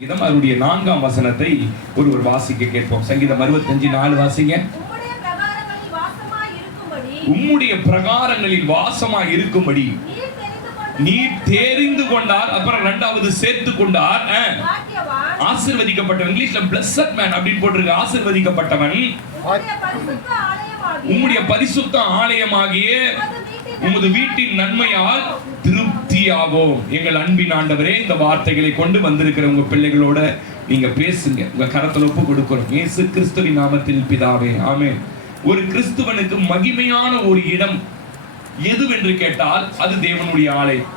அவருடைய 4ஆம் வசனத்தை ஒருவர் வாசிக்க கேட்போம். சங்கீதம் 65:4 வாசிங்க. உம்முடைய பிரகாரங்களில் வாசமாய் இருக்கும்படி நீர் தெரிந்து கொண்டார். அப்புறம் 2வது சேர்த்து கொண்டார். ஆசீர்வதிக்கப்பட்டவன். இங்கிலீஷ்ல blessed man அப்படின்னு போட்டிருக்கு. ஆசீர்வதிக்கப்பட்டவன் உம்முடைய பரிசுத்த ஆலயமாகிய உமது வீட்டின் நன்மையால் திருப்தியாகும். எங்கள் அன்பின் ஆண்டவரே, இந்த வார்த்தைகளை கொண்டு வந்திருக்கிற உங்க பிள்ளைகளோட நீங்க பேசுங்க. உங்க கரத்துல ஒப்பு கொடுக்கிறோம் இயேசு கிறிஸ்துவின் நாமத்தில் பிதாவே, ஆமென். ஒரு கிறிஸ்துவனுக்கு மகிமையான ஒரு இடம் எதுவென்று கேட்டால் அது தேவனுடைய ஆலயம்.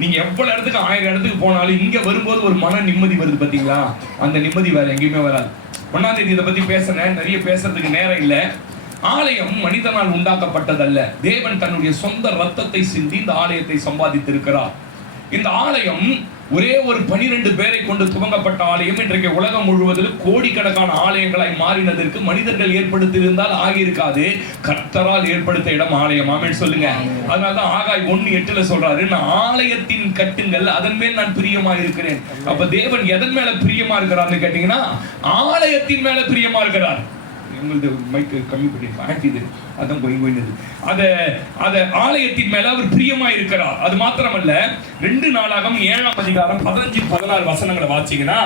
நீங்க எவ்வளவு இடத்துக்கு 1000 இடத்துக்கு போனாலும் இங்க வரும்போது ஒரு மன நிம்மதி வருது பாத்தீங்களா? அந்த நிம்மதி வேற எங்கேயுமே வராது. 1ஆம் தேதி இதை பத்தி பேசுறேன், நிறைய பேசுறதுக்கு நேரம் இல்லை. ஆலயம் மனிதனால் உண்டாக்கப்பட்டதல்ல. தேவன் தன்னுடைய சொந்த ரத்தத்தை சிந்தி இந்த ஆலயத்தை சம்பாதித்திருக்கிறார். இந்த ஆலயம் ஒரே ஒரு 12 பேரை கொண்டு துவங்கப்பட்ட ஆலயம் இன்றைக்கு உலகம் முழுவதிலும் கோடிக்கணக்கான ஆலயங்களாய் மாறினதற்கு மனிதர்கள் ஏற்படுத்தியிருந்தால் ஆகியிருக்காது. கர்த்தரால் ஏற்படுத்த இடம் ஆலயம். ஆமென் சொல்லுங்க. அதனாலதான் ஆகாய் 1:8 சொல்றாரு, நான் ஆலயத்தின் கட்டுங்கள், அதன் மேல் நான் பிரியமா இருக்கிறேன். அப்ப தேவன் எதன் மேல பிரியமா இருக்கிறார்னு கேட்டீங்கன்னா ஆலயத்தின் மேல பிரியமா இருக்கிறார். உங்களுக்கு மைக்கு கம்மி பண்ணி அதான் போயிடுது. அத ஆலயத்தின் மேல அவர் பிரியமா இருக்கிறார். அது மாத்திரமல்ல, 2 நாளாகமம் 7ஆம் அதிகாரம் 15-16 வசனங்களை வாசிங்கன்னா,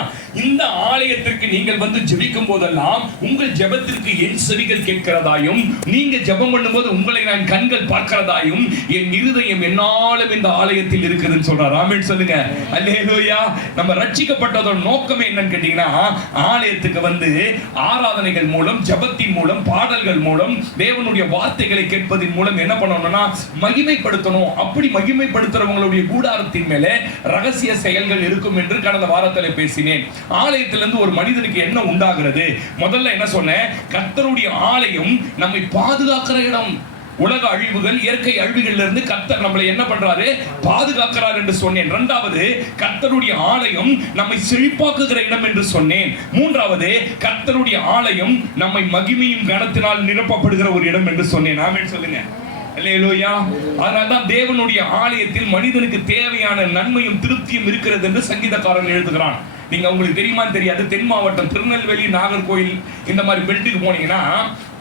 இந்த ஆலயத்திற்கு நீங்கள் வந்து ஜெபிக்கும் போதெல்லாம் உங்கள் ஜெபத்திற்கு என் செவிகள் கேட்கிறதாயும், நீங்க ஜெபம் பண்ணும்போது உங்களை நான் கண்கள் பார்க்கிறதாயும் என் இருதயம் என்னாலும் இந்த ஆலயத்தில் இருக்குதுன்னு சொல்றார். ஆமென் சொல்லுங்க. அல்லேலூயா. நம்ம ரட்சிக்கப்பட்டதோட நோக்கமே என்னன்னு கேட்டீங்கன்னா, ஆலயத்துக்கு வந்து ஆராதனைகள் மூலம், ஜெபத்தின் மூலம், பாடல்கள் மூலம், தேவனுடைய வார்த்தைகளை கேட்பதின் மூலம் என்ன பண்ணணும்னா மகிமைப்படுத்தணும். அப்படி மகிமைப்படுத்துறவங்களுடைய கூடாரத்தின் மேலே ரகசிய செயல்கள் இருக்கும் என்று கடந்த வாரத்தில் பேசினேன். ஆலயத்திலிருந்து ஒரு மனிதனுக்கு என்ன உண்டாகிறது? முதல்ல என்ன சொன்னேன்? கர்த்தருடைய ஆலயம் நம்மை பாதுகாக்கிற இடம். உலக அழிவுகள், இயற்கை அழிவுகள்ல இருந்து கர்த்தர் நம்மளை என்ன பண்றாரு? பாதுகாக்கிறார் என்று சொன்னேன். 2வது, கர்த்தருடைய ஆலயம் நம்மை செழிப்பாக்குகிற இடம் என்று சொன்னேன். 3வது, கர்த்தருடைய ஆலயம் நம்மை மகிமையும் கனத்தினால் நிரப்பப்படுகிற ஒரு இடம் என்று சொன்னேன். ஆமென் சொல்லுங்க. அல்லேலூயா. அதனால்தான் தேவனுடைய ஆலயத்தில் மனிதனுக்கு தேவையான நன்மையும் திருப்தியும் இருக்கிறது என்று சங்கீதக்காரன் எழுதுகிறான். நீங்க உங்களுக்கு தெரியுமான்னு தெரியாது, தென் மாவட்டம் திருநெல்வேலி, நாகர்கோயில் இந்த மாதிரி பெல்ட்டுக்கு போனீங்கன்னா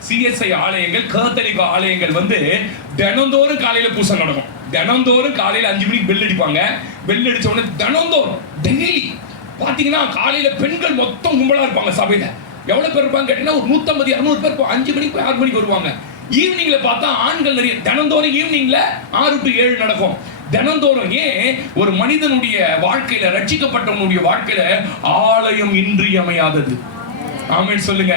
சிஎஸ்ஐ ஆலயங்கள், கத்தோலிக்க ஆலயங்கள் வந்து தினந்தோறும் காலையில பூசை நடக்கும். தினந்தோறும் காலையில 5 மணிக்கு பெல் அடிப்பாங்க. பெல் அடிச்ச உடனே தினந்தோறும் டெய்லி பாத்தீங்கன்னா காலையில பெண்கள் மொத்தம் கும்பலா இருப்பாங்க. சபையில எவ்வளவு பேர் இருப்பாங்க கேட்டீங்கன்னா ஒரு 150-200 பேர் 5 மணிக்கு 6 மணிக்கு வருவாங்க. ஈவினிங்ல பார்த்தா ஆண்கள் நிறைய. தினந்தோறும் ஈவினிங்ல 6 to 7 நடக்கும். தினந்தோறும். ஏன்? ஒரு மனிதனுடைய வாழ்க்கையில, ரட்சிக்கப்பட்டவனுடைய வாழ்க்கையில ஆலயம் இன்றியமையாதது. ஆமென் சொல்லுங்க.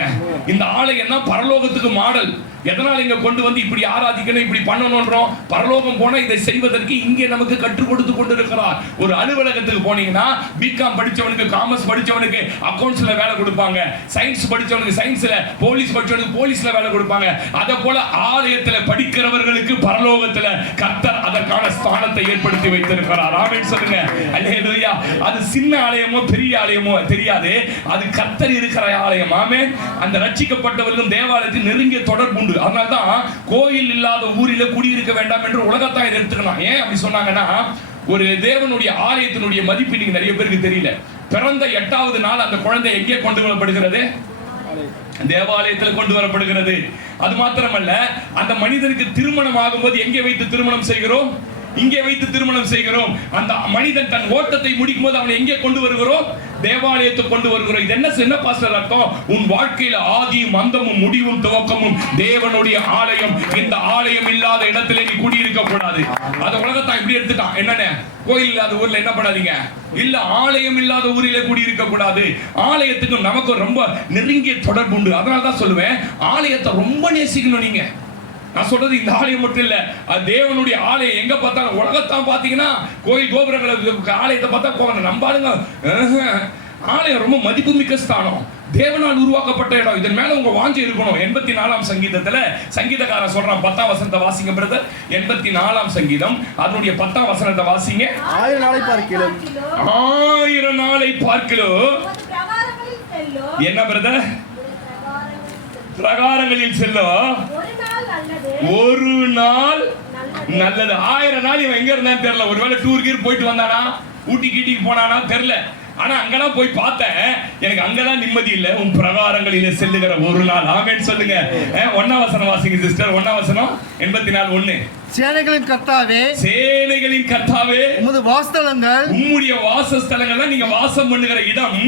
இந்த ஆலயம் தான் பரலோகத்துக்கு மாடல். எதனால இங்க கொண்டு வந்து இப்படி ஆராதிக்கணும், இப்படி பண்ணணும்ன்றோம்? பரலோகம் போனா இதை செய்வதற்கு இங்கே நமக்கு கற்றுக் கொடுத்து கொண்டிருக்கிறார். ஒரு அலுவலகத்துக்கு போனீங்கன்னா பிகாம் படிச்சவனுக்கு, காமர்ஸ் படிச்சவனுக்கு அக்கவுண்ட்ஸ்ல வேலை கொடுப்பாங்க. சயின்ஸ் படிச்சவனுக்கு சயின்ஸ்ல, போலீஸ் படிச்சவனுக்கு போலீஸ்ல வேலை கொடுப்பாங்க. அத போல ஆலயத்துல படிக்கிறவர்களுக்கு பரலோகத்துல கர்த்தர் அதற்கான ஸ்தானத்தை ஏற்படுத்தி வைத்திருக்கிறார். ஆமென் சொல்லுங்க. அல்லேலூயா. அது சின்ன ஆலயமோ பெரிய ஆலயமோ தெரியாது, அது கர்த்தர் இருக்கிற ஆலயம். ஆமென். அந்த ரட்சிக்கப்பட்டவர்களும் தேவாலயத்தில் நெருங்கிய தொடர்பு உண்டு. அதனால்தான் கோயில் இல்லாத ஊரில குடியிருக்க வேண்டாம் என்று உலகத்தான் இதை எடுத்துக்கலாம். ஏன் அப்படி சொன்னாங்கன்னா, ஒரு தேவனுடைய ஆலயத்தினுடைய மதிப்பு நீங்க நிறைய பேருக்கு தெரியல. பிறந்த 8வது நாள் அந்த குழந்தை எங்கே கொண்டு வரப்படுகிறது? தேவாலயத்தில் கொண்டு வரப்படுகிறது. அது மாத்திரமல்ல, அந்த மனிதனுக்கு திருமணம் ஆகும்போது எங்கே வைத்து திருமணம் செய்கிறோம்? இங்கே வைத்து திருமணம் செய்கிறோம். அந்த மனிதன் தன் ஓட்டத்தை முடிக்கும் போது அவனை எங்கே கொண்டு வருகிறோம்? தேவாலயத்தை கொண்டு வருகிறோம். இது என்ன பாஸ்டர் அர்த்தம்? உன் வாழ்க்கையில ஆதியும் அந்தமும் முடிவும் துவக்கமும் தேவனுடைய ஆலயம். இந்த ஆலயம் இல்லாத இடத்துல நீ குடியிருக்க கூடாது. அது உலகத்தான் இப்படி எடுத்துட்டான். என்னன்னு? கோயில் இல்லாத ஊர்ல என்ன பண்ணாதீங்க, இல்ல ஆலயம் இல்லாத ஊரில குடியிருக்க கூடாது. ஆலயத்துக்கும் நமக்கு ரொம்ப நெருங்கிய தொடர்பு உண்டு. அதனாலதான் சொல்லுவேன், ஆலயத்தை ரொம்ப நேசிக்கணும். நீங்க, நான் சொல்றது இந்த ஆலயம் மட்டும் இல்ல, தேவனுடைய ஆலயம் எங்க பார்த்தாலும் உலகத்தான் பாத்தீங்கன்னா கோயில் கோபுரங்களை, ஆலயத்தை பார்த்தா நம்பாளுங்க. ஆலயம் ரொம்ப மதிப்புமிக்க ஸ்தானம், தேவனால் உருவாக்கப்பட்ட இடம். இதன் மேல உங்க வாஞ்சை இருக்கணும். 84ஆம் சங்கீதத்துல சங்கீதக்காரன் சொல்றான், 10ஆம் வசனத்தை வாசிங்க பிரதர். 84ஆம் சங்கீதம் அதனுடைய 10ஆம் வசனத்தை வாசிங்க. 1000 நாளை பார்க்கிலும் 1000 நாளை பார்க்கிலும் என்ன பிரதர்? பிரகாரங்களில் செல்லும் ஒரு நாள் நல்லது. 1000 நாள் இவன் எங்க இருந்தான்னு தெரியல. ஒருவேளை டூர் கீர் போயிட்டு வந்தானா, ஊட்டி கீட்டிக்கு போனானா தெரியல. ஆனா அங்கெல்லாம் போய் பார்த்தேன், எனக்கு அங்கதான் நிம்மதி இல்ல. உன் பிரகாரங்களிலே செல்லுகிற ஒரு நாள். ஆமென் சொல்லுங்க. 1ஆம் வசனம் வாசிங்க சிஸ்டர். 1ஆம் வசனம் 84:1. சேனைகளின் கர்த்தாவே, சேனைகளின் கர்த்தாவே, உமது வாசஸ்தலங்கள், உம்முடைய வாசஸ்தலங்கள், நீங்க வாசம் பண்ணுகிற இடம்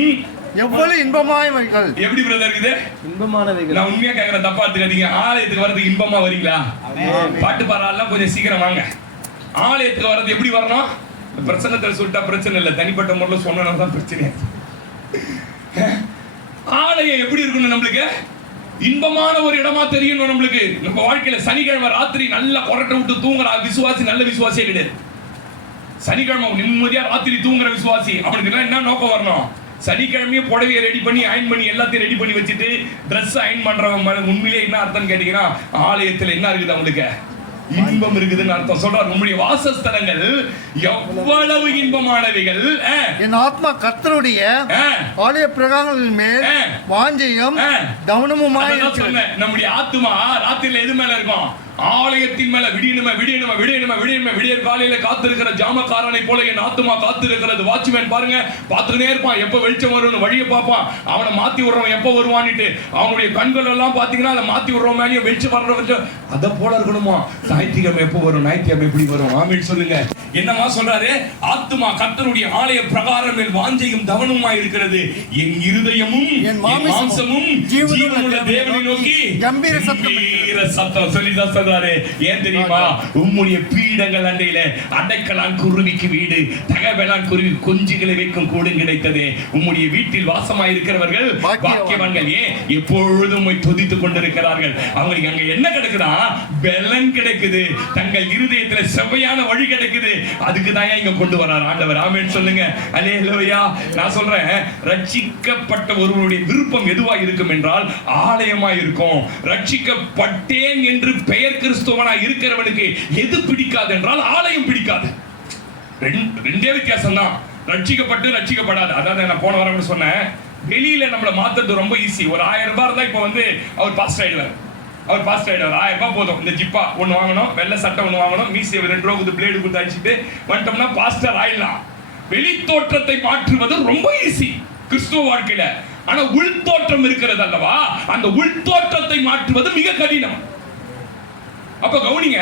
எவ்வளவு இன்பமானவைகள். எப்படி பிரதர் இருக்குது? இன்பமானவைகள். நான் உண்மையா கேக்குறேன், தப்பா எடுத்துக்காதீங்க. ஆலயத்துக்கு வர்றதுக்கு இன்பமா வரீங்களா? பாட்டு பாடுறாலாம் கொஞ்சம் சீக்கிரம் வாங்க. ஆலயத்துக்கு வர்றது எப்படி வரணும்? பிரச்சனை சொல்லிட்டா பிரச்சனை இல்லை, தனிப்பட்ட முறையில் சொன்னதான் பிரச்சனை. ஆலயம் எப்படி இருக்கணும்? நம்மளுக்கு இன்பமான ஒரு இடமா தெரியணும். நம்மளுக்கு நம்ம வாழ்க்கையில சனிக்கிழமை ராத்திரி நல்லா கொரட்டை விட்டு தூங்குற விசுவாசி நல்ல விசுவாசியே கிடையாது. சனிக்கிழமை நிம்மதியா ராத்திரி தூங்குற விசுவாசி, அவனுக்கு என்ன நோக்கம் வரணும்? சனிக்கிழமையே புடவையை ரெடி பண்ணி அயன் பண்ணி எல்லாத்தையும் ரெடி பண்ணி வச்சுட்டு ட்ரெஸ் அயன் பண்றவங்க உண்மையிலே என்ன அர்த்தம் கேட்டீங்கன்னா, ஆலயத்துல என்ன இருக்குது? அவங்களுக்கு இன்பம் இருக்குதுன்னு அர்த்தம். சொல்றார், உம்முடைய வாசஸ்தலங்கள் எவ்வளவு இன்பமானவைகள். என் ஆத்மா கர்த்தருடைய ஆலய பிரகாரங்களின் மேல் வாஞ்சையும் கவனமுமாய் சொன்னேன். நம்முடைய ஆத்மா ராத்திரில எது மேல இருக்கும்? ஆலயத்தின் மேல. விடியணுமே விடியணுமே விடியணுமே விடியணுமே. விடியற் காலையில காத்திருக்கிற ஜாமக்காரனை போல என் ஆத்மா காத்திருக்கிறது. வாட்ச்மேன் பாருங்க, பார்த்துக்கிட்டே இருப்பான், எப்ப வெளிச்சம் வரும்னு வழியை பார்ப்பான். அவனை மாத்தி விடுறவன் எப்ப வருவான்னுட்டு அவனுடைய கண்கள் எல்லாம் பாத்தீங்கன்னா அதை மாத்தி விடுறவன் மேலேயும் வெளிச்சம் வர்ற அதை போல இருக்கணுமா? ஞாயிற்றுக்கிழமை எப்போ வரும்? ஞாயிற்றுக்கிழமை எப்படி வரும்? ஆமென் சொல்லுங்க. என்னமா சொல்றாரு? ஆத்துமா கர்த்தருடைய ஆலய பிரகாரம் மேல் வாஞ்சையும் தவனமுமா இருக்கிறது. என் இருதயமும் என் மாம்சமும் ஜீவனுள்ள தேவனை நோக்கி கம்பீர சத்தம் சொல்லிதான் சொல்றாரு. ஏன் தெரியுமா? உம்முடைய பீடங்கள் அண்டையில அடைக்கலான் குருவிக்கு வீடு, தகவலான் குருவி கொஞ்சிகளை வைக்கும் கூடு கிடைத்தது. உம்முடைய வீட்டில் வாசமாய் இருக்கிறவர்கள் பாக்கியவான்கள். ஏன்? எப்பொழுதும் துதித்துக் கொண்டிருக்கிறார்கள். அவங்களுக்கு அங்க என்ன கிடைக்குதா? பலன் கிடைக்குது. தங்கள் இருதயத்துல செவ்வையான வழி கிடைக்குது. அதுக்கு தான் இங்க கொண்டு வரார் ஆண்டவர். ஆமென் சொல்லுங்க. அல்லேலூயா. நான் சொல்றேன், ரட்சிக்கப்பட்ட ஒருவருடைய விருப்பம் எதுவா இருக்கும் என்றால் ஆலயமா இருக்கும். ரட்சிக்கப்பட்டேன் என்று பெயர் கிறிஸ்துவனா இருக்கிறவனுக்கு எது பிடிக்காது என்றால் ஆலயம் பிடிக்காது. ரெண்டே வித்தியாசம் தான், ரட்சிக்கப்பட்டு ரட்சிக்கப்படாது. அதாவது நான் போன வாரம் சொன்னேன், வெளியில நம்மள மாத்துறது ரொம்ப ஈஸி. ஒரு 1000 ரூபாய் இருந்தா இப்ப வந்து அவர் பாஸ்டர் ஆயிடுவார். 1000 ரூபாய் போதும். இந்த ஜிப்பா ஒண்ணு வாங்கணும், வெள்ளை சட்டை ஒண்ணு வாங்கணும், மீசியை 2 ரூபாய்க்கு பிளேடு கொடுத்து அடிச்சுட்டு வந்துட்டோம்னா பாஸ்டர் ஆயிடலாம். வெளி தோற்றத்தை மாற்றுவது ரொம்ப ஈஸி கிறிஸ்துவ வாழ்க்கையில. ஆனா உள் தோற்றம் இருக்கிறது அல்லவா, அந்த உள் தோற்றத்தை மாற்றுவது மிக கடினம். அப்ப கவனிங்க,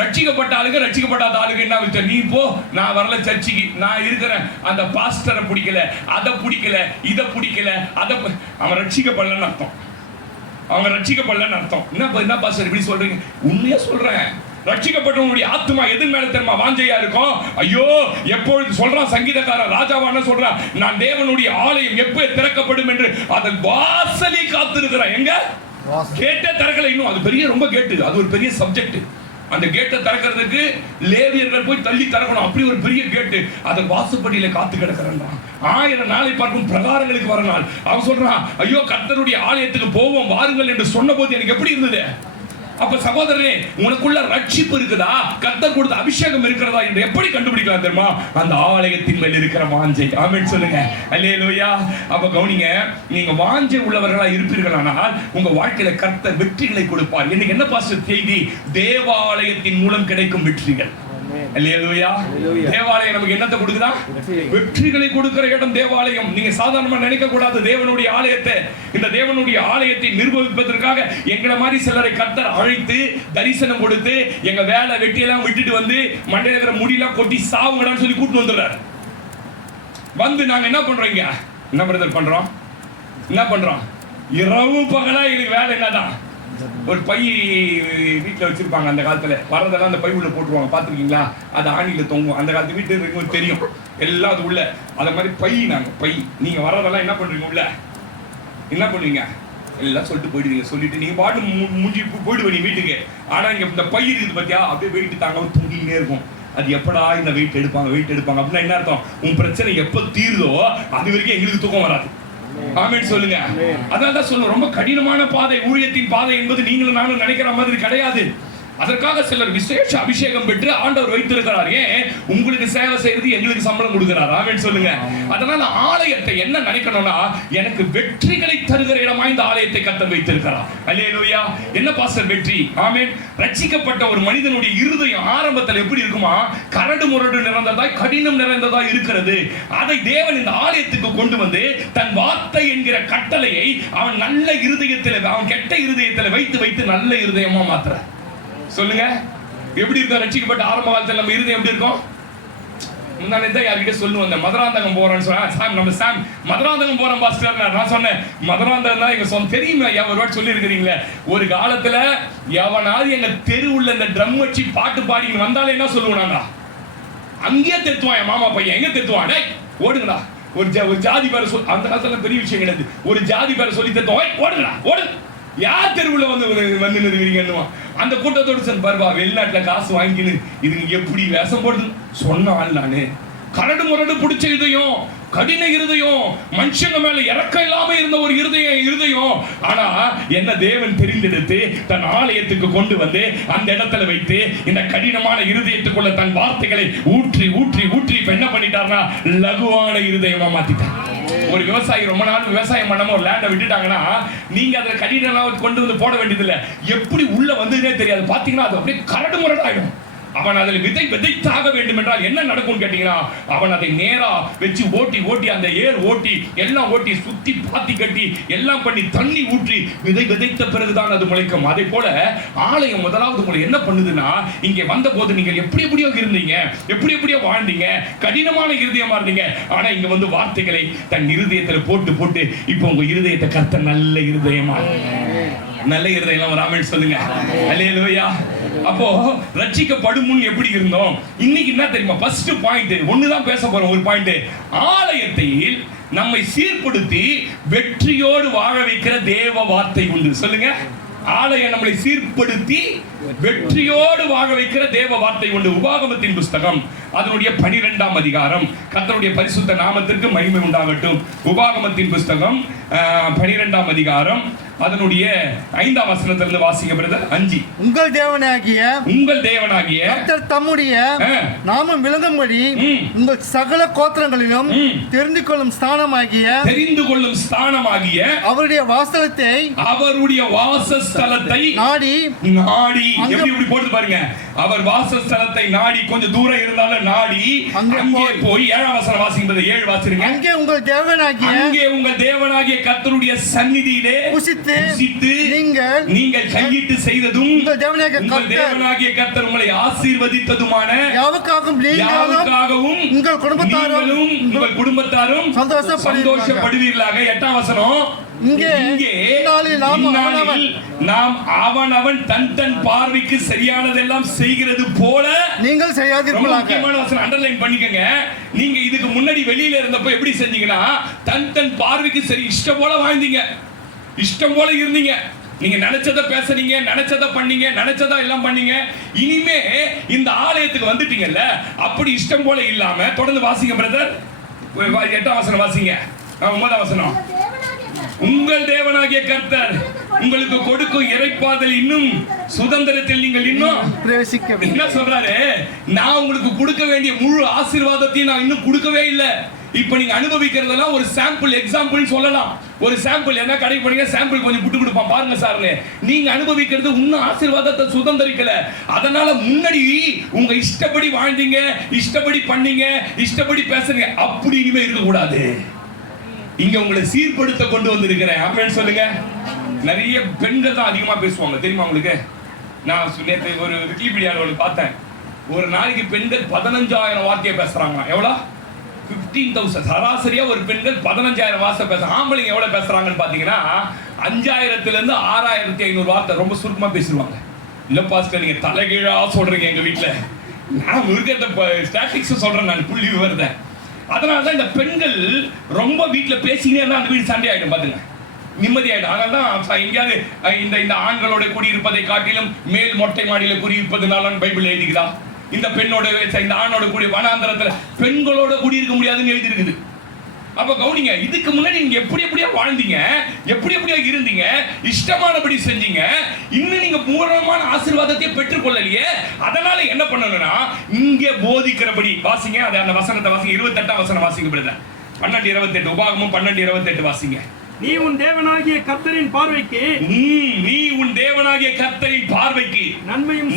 ரட்சிக்கப்பட்ட ஆளுங்க ரட்சிக்கப்படாத ஆளுங்க என்ன விட்டு, நீ போ, நான் வரல சர்ச்சுக்கு, நான் இருக்கிறேன், அந்த பாஸ்டரை பிடிக்கல, அதை பிடிக்கல, இதை பிடிக்கல, அதை அவன் ரட்சிக்கப்படலன்னு அர்த்தம். அவங்க ரட்சிக்கப்படலன்னு அர்த்தம். என்ன பாஸ்டர் இப்படி சொல்றீங்க? உண்மையா சொல்றேன். ரட்சிக்கப்பட்டவனுடைய ஆத்மா எது மேல தெரியுமா வாஞ்சையா இருக்கும்? ஐயோ, எப்பொழுது சொல்றான் சங்கீதக்காரன், ராஜாவான சொல்றான், நான் தேவனுடைய ஆலயம் எப்ப திறக்கப்படும் என்று அதன் வாசலை காத்திருக்கிறேன். எங்க கேட்டே திறக்கல இன்னும். அது பெரிய ரொம்ப கேட்டு, அது ஒரு பெரிய சப்ஜெக்ட். அந்த கேட்டை திறக்கிறதுக்கு லேவியர்கள் போய் தள்ளி திறக்கணும். அப்படி ஒரு பெரிய கேட்டு, அதன் வாசப்படியில காத்து கிடக்கிறேன். 1000 நாளை பார்க்கும் பிரகாரங்களுக்கு வர நாள். அவன் சொல்றான், ஐயோ கர்த்தருடைய ஆலயத்துக்கு போவோம் வாருங்கள் என்று சொன்ன போது எனக்கு எப்படி இருந்தது? அப்ப சகோதரனே, உனக்குள்ள ரட்சிப்பு இருக்குதா, கர்த்தர் கொடுத்த அபிஷேகம் இருக்கிறதா என்று எப்படி கண்டுபிடிக்கலாம் தெரியுமா? அந்த ஆலயத்தின் மேல் இருக்கிற வாஞ்சை. ஆமென் சொல்லுங்க. அல்லேலூயா. அப்ப கவனிங்க, நீங்க வாஞ்சை உள்ளவர்களா இருப்பீர்களானால் உங்க வாழ்க்கையில கர்த்தர் வெற்றிகளை கொடுப்பார். இன்னைக்கு என்ன பாஸ்டர் செய்தி? தேவாலயத்தின் மூலம் கிடைக்கும் வெற்றிகள். அல்லேலூயா. தேவாலயம் நமக்கு என்னத்தை கொடுக்குதா? வெற்றிகளை கொடுக்கிற இடம் தேவாலயம். நீங்க சாதாரணமா நினைக்க கூடாது தேவனுடைய ஆலயத்தை. இந்த தேவனுடைய ஆலயத்தை நிர்வகிப்பதற்காக எங்களை மாதிரி சிலரை கர்த்தர் அழைத்து தரிசனம் கொடுத்து எங்க வேலை வெட்டியெல்லாம் விட்டுட்டு வந்து மண்டையில இருக்கிற முடியெல்லாம் கொட்டி சாவுங்கடான்னு சொல்லி கூட்டு வந்துடுறாரு. வந்து நாங்க என்ன பண்றோம்? இங்க என்ன பிரதர் பண்றோம்? என்ன பண்றோம்? இரவு பகலா எங்களுக்கு வேலை என்னதான்? ஒரு பை வீட்டில் வச்சிருப்பாங்க. அந்த காலத்துல வரதெல்லாம் அந்த பை உள்ள போட்டுருவாங்க, பாத்துருக்கீங்களா? அது ஆணியில தொங்கும். அந்த காலத்து வீட்டு தெரியும் எல்லாம் அது உள்ள. அத மாதிரி பை, நாங்க பை, நீங்க வரதெல்லாம் என்ன பண்றீங்க? உள்ள என்ன பண்ணுவீங்க? எல்லாம் சொல்லிட்டு போயிடுவீங்க. சொல்லிட்டு நீங்க பாட்டு முடிஞ்சு போயிடுவீங்க வீட்டுக்கு. ஆனா இங்க இந்த பை இருக்குது பாத்தியா, அப்படியே வெயிட் தாங்க தூங்கினே இருக்கும். அது எப்படா இந்த வெயிட் எடுப்பாங்க அப்படின்னா என்ன அர்த்தம்? உன் பிரச்சனை எப்ப தீருதோ அது வரைக்கும் எங்களுக்கு தூக்கம் வராது. ஆமென் சொல்லுங்க. அதனால தான் சொல்லுங்க, ரொம்ப கடினமான பாதை ஊழியத்தின் பாதை என்பது நீங்களும் நானும் நினைக்கிற மாதிரி கிடையாது. அதற்காக சிலர் விசேஷ அபிஷேகம் பெற்று ஆண்டவர் வைத்திருக்கிறார். ஏன்? உங்களுக்கு சேவை செய்யறது எங்களுக்கு சம்பளம் கொடுக்கிறார். ஆமென் சொல்லுங்க. அதனால ஆலயத்தை என்ன நினைக்கணும்னா, எனக்கு வெற்றிகளை தருகிற இடமா இந்த ஆலயத்தை கர்த்தர் வைத்திருக்கிறார். அல்லேலூயா. என்ன பாஸ்டர் வெற்றி? ஆமென். ரட்சிக்கப்பட்ட ஒரு மனிதனுடைய இருதயம் ஆரம்பத்தில் எப்படி இருக்குமா? கரடு முரடு நிறைந்ததாய், கடினம் நிறைந்ததாய் இருக்கிறது. அதை தேவன் இந்த ஆலயத்துக்கு கொண்டு வந்து தன் வார்த்தை என்கிற கட்டளையை அவன் நல்ல இருதயத்தில், அவன் கெட்ட இருதயத்தில் வைத்து நல்ல இருதயமா மாத்துறார். சொல்லுங்க, எப்படி இருக்கும் ரட்சிக்கப்பட்ட ஆரம்ப காலத்தில் நம்ம இருதயம் எப்படி இருக்கும்? முன்னாடி தான் யார்கிட்ட சொல்லுவோம், மதுராந்தகம் போறோம்னு சொன்னா, சாம் நம்ம சாம் மதுராந்தகம் போறோம் பாஸ்டர். நான் சொன்னேன் மதுராந்தகம் தான் எங்க சொந்த தெரியுமா? ஒரு வாட்டி சொல்லி இருக்கிறீங்களே. ஒரு காலத்துல எவனாவது எங்க தெருவுள்ள இந்த ட்ரம் வச்சு பாட்டு பாடின்னு வந்தாலே என்ன சொல்லுவாங்க? அங்கேயே தெத்துவான் என் மாமா பையன். எங்க தெத்துவான்? டேய் ஓடுங்கடா. ஒரு ஜாதி பேரை சொல்லி, அந்த காலத்துல பெரிய விஷயம் கிடையாது. ஒரு ஜாதி பேரை சொல்லி தெத்துவான், ஓடுங்கடா ஓடு. யார் தெருவுல வந்து நிறுவீங்கன்னு அந்த கூட்டத்தோடு சொன்ன பருவா, வெளிநாட்டுல காசு வாங்கின்னு இதுங்க எப்படி வேஷம் போடுது சொன்னான். நானு கரடு முரடு பிடிச்ச இதயம், கடின இருதயம், மனுஷங்க மேல இறக்கம் இல்லாம இருந்த ஒரு இருதயம். ஆனா என்ன தேவன் தெரிந்தெடுத்து தன் ஆலயத்துக்கு கொண்டு வந்து அந்த இடத்துல வைத்து இந்த கடினமான இருதயத்துக்குள்ள தன் வார்த்தைகளை ஊற்றி ஊற்றி ஊற்றி என்ன பண்ணிட்டார்னா லகுவான இருதயமா மாத்திட்டார். ஒரு விவசாயி ரொம்ப நாள் விவசாயம் பண்ணாம ஒரு லேண்டை விட்டுட்டாங்கன்னா, நீங்க அதை கடினம் கொண்டு வந்து போட வேண்டியதில்லை. எப்படி உள்ள வந்ததுன்னே தெரியாது. பாத்தீங்கன்னா அது அப்படியே கரடு முரடாயிடும். அவன் அதில் விதைத்தாக வேண்டும் என்றால் என்ன நடக்கும் கேட்டீங்கன்னா, அவன் அதை நேரா வச்சு ஓட்டி அந்த ஏர் ஓட்டி எல்லாம் ஓட்டி சுத்தி பாத்தி கட்டி எல்லாம் பண்ணி தண்ணி ஊற்றி விதைத்த பிறகுதான் அது முளைக்கும். அதே போல ஆலயம் முதலாவது உங்களை என்ன பண்ணுதுன்னா, இங்கே வந்த போது நீங்கள் எப்படியோ இருந்தீங்க, எப்படியோ வாழ்ந்தீங்க, கடினமான இருதயமா இருந்தீங்க. ஆனா இங்க வந்து வார்த்தைகளை தன் இருதயத்தில் போட்டு இப்போ உங்க இருதயத்தை கர்த்தர் நல்ல இருதயமா, நல்ல இருதயம் ஒரு ஆமென் சொல்லுங்க. அல்லேலூயா. அப்போ ரட்சிக்கப்படும் முன் எப்படி இருந்தோம்? இன்னைக்கு என்ன தெரியுமா? ஃபர்ஸ்ட் பாயிண்ட் ஒண்ணுதான் பேச போறோம். ஒரு பாயிண்ட், ஆலயத்தில் நம்மை சீர்படுத்தி வெற்றியோடு வாழ வைக்கிற தேவ வார்த்தை உண்டு. சொல்லுங்க. ஆலயம் நம்மளை சீர்படுத்தி வெற்றியோடு வாழ வைக்கிற தேவ வார்த்தை உண்டு. உபாகமத்தின் புஸ்தகம் அதனுடைய 12ஆம் அதிகாரம். கர்த்தருடைய பரிசுத்த நாமத்திற்கு மகிமை உண்டாகட்டும். உபாகமத்தின் புஸ்தகம் 12ஆம் அதிகாரம் அதனுடைய 5ஆம் வசனத்திலிருந்து வாசிங்க பிரதர். 5. உங்கள் தேவனாகிய கர்த்தர் தம்முடைய நாமம் விளங்கும்படி உங்கள் சகல கோத்திரங்களிலும் தெரிந்து கொள்ளும் ஸ்தானமாகிய அவருடைய வாசஸ்தலத்தை நாடி எப்படி போட்டு பாருங்க. அவர் வாசஸ்தலத்தை நாடி, கொஞ்சம் தூரம் இருந்தாலும் நாடி அங்கே போய் 7ஆம் வசனம் வாசிங்க. 7 வாசிங்க. அங்கே உங்கள் தேவனாகிய கர்த்தருடைய சந்நிதியிலே புசித்து நீங்கள் கையிட்டு செய்ததும் உங்கள் தேவனாகிய கர்த்தர் உங்களை ஆசீர்வதித்ததுமான யாவுக்காகவும் உங்கள் குடும்பத்தாரும் சந்தோஷப்படுவீர்களாக. 8ஆம் வசனம். இங்கே நாம் அவன் தன் பார்வைக்கு சரியானதெல்லாம் செய்கிறது போல நீங்கள் செய்யாதீர்கள். முக்கியமான வசனம் அண்டர்லைன் பண்ணிக்கங்க. நீங்க இதுக்கு முன்னாடி வெளியில இருந்தப்ப எப்படி செஞ்சீங்கன்னா, தன் பார்வைக்கு சரி இஷ்டம் போல வாழ்ந்தீங்க, இஷ்டம் போல இருந்தீங்க. நீங்க நினைச்சத பேசுறீங்க, நினைச்சத பண்ணீங்க, நினைச்சதா எல்லாம் பண்ணீங்க. இனிமே இந்த ஆலயத்துக்கு வந்துட்டீங்கல்ல, அப்படி இஷ்டம் போல இல்லாம தொடர்ந்து வாசிங்க பிரதர். 8ஆம் வசனம் வாசிங்க. 9ஆம் வசனம். உங்கள் தேவனாகிய கர்த்தர் உங்களுக்கு கொடுக்கும் இறைப்பாதல் இன்னும் சுதந்திரத்தில் நீங்கள் இன்னும் என்ன சொல்றாரு? நான் உங்களுக்கு கொடுக்க வேண்டிய முழு ஆசீர்வாதத்தையும் நான் இன்னும் கொடுக்கவே இல்லை. இப்ப நீங்க அனுபவிக்கிறதெல்லாம் ஒரு சாம்பிள், எக்ஸாம்பிள் சொல்லலாம். ஒரு சாம்பிள் என்ன கடைக்கு போனீங்க, சாம்பிள் கொஞ்சம் புட்டு கொடுப்பான் பாருங்க சார்னு. நீங்க அனுபவிக்கிறது இன்னும் ஆசீர்வாதத்தை சுதந்திரிக்கல. அதனால முன்னாடி உங்க இஷ்டப்படி வாழ்ந்தீங்க, இஷ்டப்படி பண்ணீங்க, இஷ்டப்படி பேசுறீங்க. அப்படி இனிமே இருக்க கூடாது. இங்க உங்களை சீர்படுத்த கொண்டு வந்திருக்கிறேன். ஆமென் சொல்லுங்க. நிறைய பெண்கள் தான் அதிகமா பேசுவாங்க தெரியுமா உங்களுக்கு? நான் நேற்று ஒரு விக்கிபீடியாவில் பார்த்தேன். ஒரு நாளைக்கு பெண்கள் 15,000 வார்த்தையை பேசுறாங்க. எவ்வளோ? 15,000. சராசரியா ஒரு பெண்கள் 15,000 வார்த்தை பேசுறாங்க. ஆம்பளைங்க எவ்வளவு பேசுறாங்கன்னு பாத்தீங்கன்னா 5,000 இருந்து 6,500 வார்த்தை ரொம்ப சுருக்கமா பேசுவாங்க. இல்ல பாஸ்டர் நீங்க தலைகீழா சொல்றீங்க. எங்க வீட்டுல நான் இருக்கிற ஸ்டாட்டிக்ஸ் சொல்றேன், நான் புள்ளி விவரத்தை. அதனாலதான் இந்த பெண்கள் ரொம்ப வீட்டுல பேசினே இருந்தா அந்த வீடு சண்டை ஆயிடும். பாத்துங்க, நிம்மதி ஆயிடும். அதனாலதான் எங்கேயாவது இந்த ஆண்களோட குடியிருப்பதை காட்டிலும் மேல் மொட்டை மாடியில குடியிருப்பதுனால பைபிள் எழுதிக்குதா? இந்த பெண்ணோட இந்த ஆணோட கூடிய வனாந்தரத்துல பெண்களோட குடியிருக்க முடியாதுன்னு எழுதி இருக்குது. அப்ப கவனிங்க, இதுக்கு முன்னாடி நீங்க எப்படி எப்படியா வாழ்ந்தீங்க, எப்படி எப்படியா இருந்தீங்க, இஷ்டமானபடி செஞ்சீங்க, இன்னும் நீங்க பூரணமான ஆசீர்வாதத்தை பெற்றுக்கொள்ளலையே. அதனால என்ன பண்ணணும்னா, இங்க போதிக்கிறபடி வாசிங்க. அந்த வசனத்தை வாசிங்க, 28ஆம் வசனம் வாசிங்க பிரதர். 12:28 உபாகமம் 12:28 வாசிங்க. நீ உன் தேவனாகிய கர்த்தரின் பார்வைக்கு நன்மையும்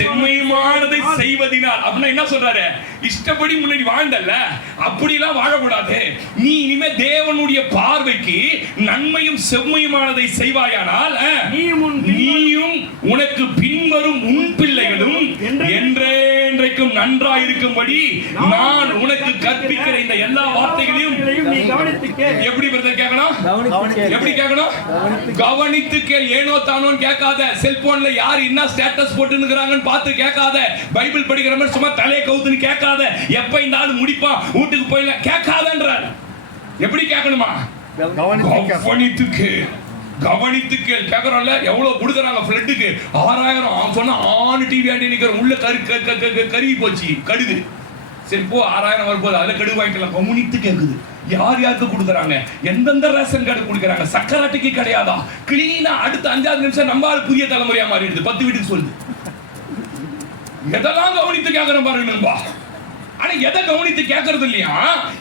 செம்மையுமானதை செய்வதினால். அப்படின்னா என்ன சொல்றாரு? இஷ்டப்படி முன்னாடி வாழ்ந்தல்ல, அப்படிலாம் வாழக்கூடாது. நீ இனிமே தேவனுடைய பார்வைக்கு நன்மையும் செம்மையுமானதை செய்வாயானால் நீயும் உனக்கு பின்வரும் உன் பிள்ளைகளும் என்றென்றைக்கும் நன்றாயிருக்கும்படி நான் உனக்கு கற்பிக்கிற இந்த எல்லா வார்த்தைகளையும் நீ கவனித்து கேள். எப்படி பிரதர் கேட்கணும்? எப்படி கேட்கணும்? கவனித்து கேள். ஏனோ தானோன்னு கேட்காத. செல்போன்ல யார் என்ன ஸ்டேட்டஸ் போட்டுன்னுக்குறாங்கன்னு பார்த்து கேட்காத. பைபிள் படிக்கிற மாதிரி சும்மா தலையை கவுத்துன்னு கேட்காத. எப்ப இந்த ஆளு முடிப்பா வீட்டுக்கு போயிடலாம் கேட்காதன்றார். எப்படி கேட்கணுமா? கவனித்து கேள். கவனித்து கேள். கேட்கறோம்ல, எவ்வளவு கொடுக்குறாங்க ஃபிளட்டுக்கு 6000. அவன் சொன்னா ஆணு டிவி ஆண்டி நிக்கிற உள்ள கருகி போச்சு கடுகு. சரி போ, 6000 வரும்போது அதுல கடுகு வாங்கிக்கலாம். கவனித்து கேட்குது. யார் யாருக்கு கொடுக்குறாங்க, எந்தெந்த ரேஷன் கார்டு கொடுக்குறாங்க, சக்கராட்டிக்கு கிடையாதா, கிளீனா அடுத்த 5ஆவது நிமிஷம் நம்ம புதிய தலைமுறையா மாறிடுது. 10 வீட்டுக்கு சொல்லுது. எதெல்லாம் கவனித்து கேட்கறோம் பாருங்க. ஆனா எதை கவனித்து கேட்கறது இல்லையா?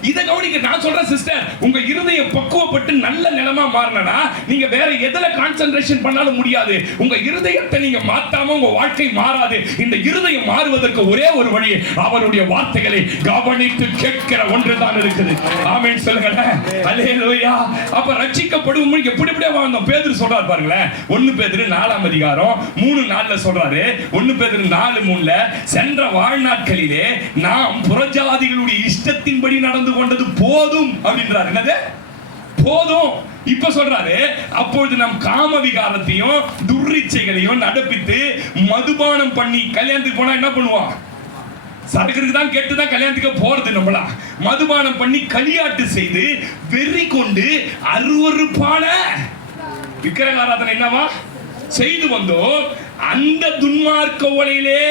இதை கவனிக்க. நான் சொல்றேன் சிஸ்டர், உங்க இருதயம் பக்குவப்பட்டு நல்ல நிலமா மாறினா நீங்க வேற எதுல கான்சென்ட்ரேஷன் பண்ணாலும் முடியாது. உங்க இருதயத்தை நீங்க மாத்தாம உங்க வாழ்க்கை மாறாது. இந்த இருதயம் மாறுவதற்கு ஒரே ஒரு வழி, அவருடைய வார்த்தைகளை கவனித்து கேட்கிற ஒன்றுதான் இருக்குது. ஆமென் சொல்லுங்க. அல்லேலூயா. அப்ப ரட்சிக்கப்படுவோம் எப்படி எப்படியே வாழ்ந்தோம். பேதுரு சொல்றாரு பாருங்களேன். 1 பேதுரு 4ஆம் அதிகாரம் 3:4 சொல்றாரு. 1 பேதுரு 4:3 சென்ற வாழ்நாட்களிலே நாம் புறஜாதிகளுடைய இஷ்டத்தின்படி நடந்து கொண்டது போதும் அப்படின்றார். என்னது போதும்? இப்ப சொல்றாரு, அப்பொழுது நம் காம விகாரத்தையும் துர்ரிச்சைகளையும் நடப்பித்து மதுபானம் பண்ணி. கல்யாணத்துக்கு போனா என்ன பண்ணுவோம்? சரக்கு தான் கேட்டுதான் கல்யாணத்துக்கு போறது. நம்மளா மதுபானம் பண்ணி களியாட்டு செய்து வெறி கொண்டு அருவருப்பான விக்கிரகாராதனை என்னவா செய்து வந்தோம். அந்த துன்மார்க்க ஒலையிலே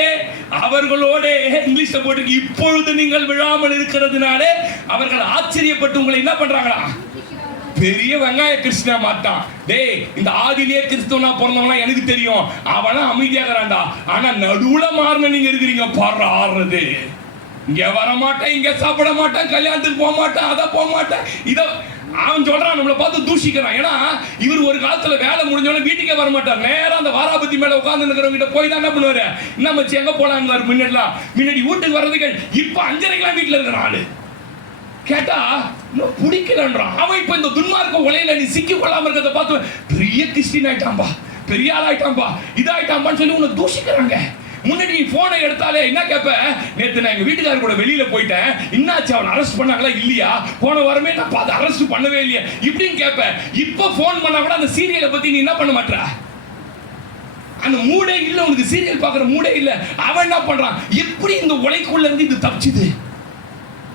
அவர்களோட இங்கிலீஷ்ல போட்டு இப்பொழுது நீங்கள் விழாமல் இருக்கிறதுனாலே அவர்கள் ஆச்சரியப்பட்டு உங்களை என்ன பண்றாங்களா, பெரிய வெங்காய கிறிஸ்துவ மாட்டான். டேய், இந்த ஆதியிலே கிறிஸ்துவனா பிறந்தவனா எனக்கு தெரியும், அவனா அமைதியாகிறான்டா. ஆனா நடுவுல மாறின நீங்க இருக்கிறீங்க பாரு. ஆடுறது இங்க வர மாட்டேன், இங்க சாப்பிட மாட்டேன், கல்யாணத்துக்கு போக மாட்டேன், அத போக மாட்டேன், இத அவன் சொல்றான். நம்மளை பார்த்து தூஷிக்கிறான். ஏன்னா இவர் ஒரு காலத்துல வேலை முடிஞ்சவன வீட்டுக்கே வர மாட்டார். நேரம் அந்த வாராபதி மேல உட்கார்ந்து இருக்கிறவங்க போய் தான் என்ன பண்ணுவாரு, என்ன மச்சி எங்க போலான்னு முன்னாடி வீட்டுக்கு வர்றதுக்கு. இப்ப 5:30 வீட்டுல இருக்கிற ஆளு கேட்டா பிடிக்கலன்றான். அவன் இப்ப இந்த துன்மார்க்க உலையில நீ சிக்கி கொள்ளாம இருக்கிறத பார்த்து பெரிய கிறிஸ்டின் ஆயிட்டான்பா, பெரிய ஆள் ஆயிட்டான்பா, இதாயிட்டாம்பான்னு சொல்லி உன்னை தூஷிக்கிறாங்க. முன்னாடி நீ போனை எடுத்தாலே என்ன கேட்ப, நேத்து நான் எங்க வீட்டுக்காரர் கூட வெளியில போயிட்டேன், என்னாச்சு அவன் அரெஸ்ட் பண்ணாங்களா இல்லையா, போன வாரமே நான் பார்த்து அரெஸ்ட் பண்ணவே இல்லையா இப்படின்னு கேட்ப. இப்ப போன் பண்ணா கூட அந்த சீரியலை பத்தி நீ என்ன பண்ண மாட்ட, அந்த மூடே இல்ல, உனக்கு சீரியல் பாக்குற மூடே இல்ல. அவன் என்ன பண்றான், எப்படி இந்த உலைக்குள்ள இருந்து இது தப்பிச்சுது.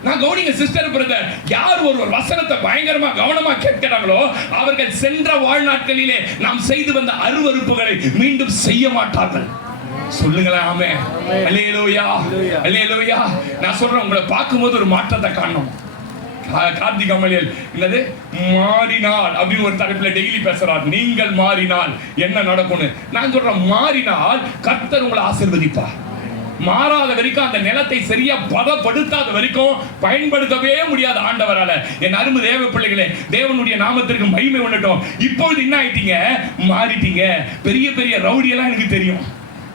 நான் கவனிங்க சிஸ்டர் பிரதர், யார் ஒருவர் வசனத்தை பயங்கரமா கவனமா கேட்கிறாங்களோ அவர்கள் சென்ற வாழ்நாட்களிலே நாம் செய்து வந்த அருவருப்புகளை மீண்டும் செய்ய மாட்டார்கள். சொல்லுங்களேன் ஆமென். அல்லேலூயா, அல்லேலூயா. நான் சொல்றேன், உங்களை பார்க்கும்போது ஒரு மாற்றத்தை காணணும். கார்த்திக் அமலியல் என்னது மாறினால் அப்படின்னு ஒரு தலைப்புல டெய்லி பேசுறார். நீங்கள் மாறினால் என்ன நடக்கும்னு. நான் சொல்றேன், மாறினால் கர்த்தர் உங்களை ஆசீர்வதிப்பார். மாறாத வரைக்கும், அந்த நிலத்தை சரியா பதப்படுத்தாத வரைக்கும் பயன்படுத்தவே முடியாது ஆண்டவரால. என் அருமை தேவ பிள்ளைகளே, தேவனுடைய நாமத்திற்கு மகிமை உண்டட்டும். இப்பொழுது என்ன ஆயிட்டீங்க, மாறிட்டீங்க. பெரிய பெரிய ரவுடி எல்லாம் எனக்கு தெரியும்,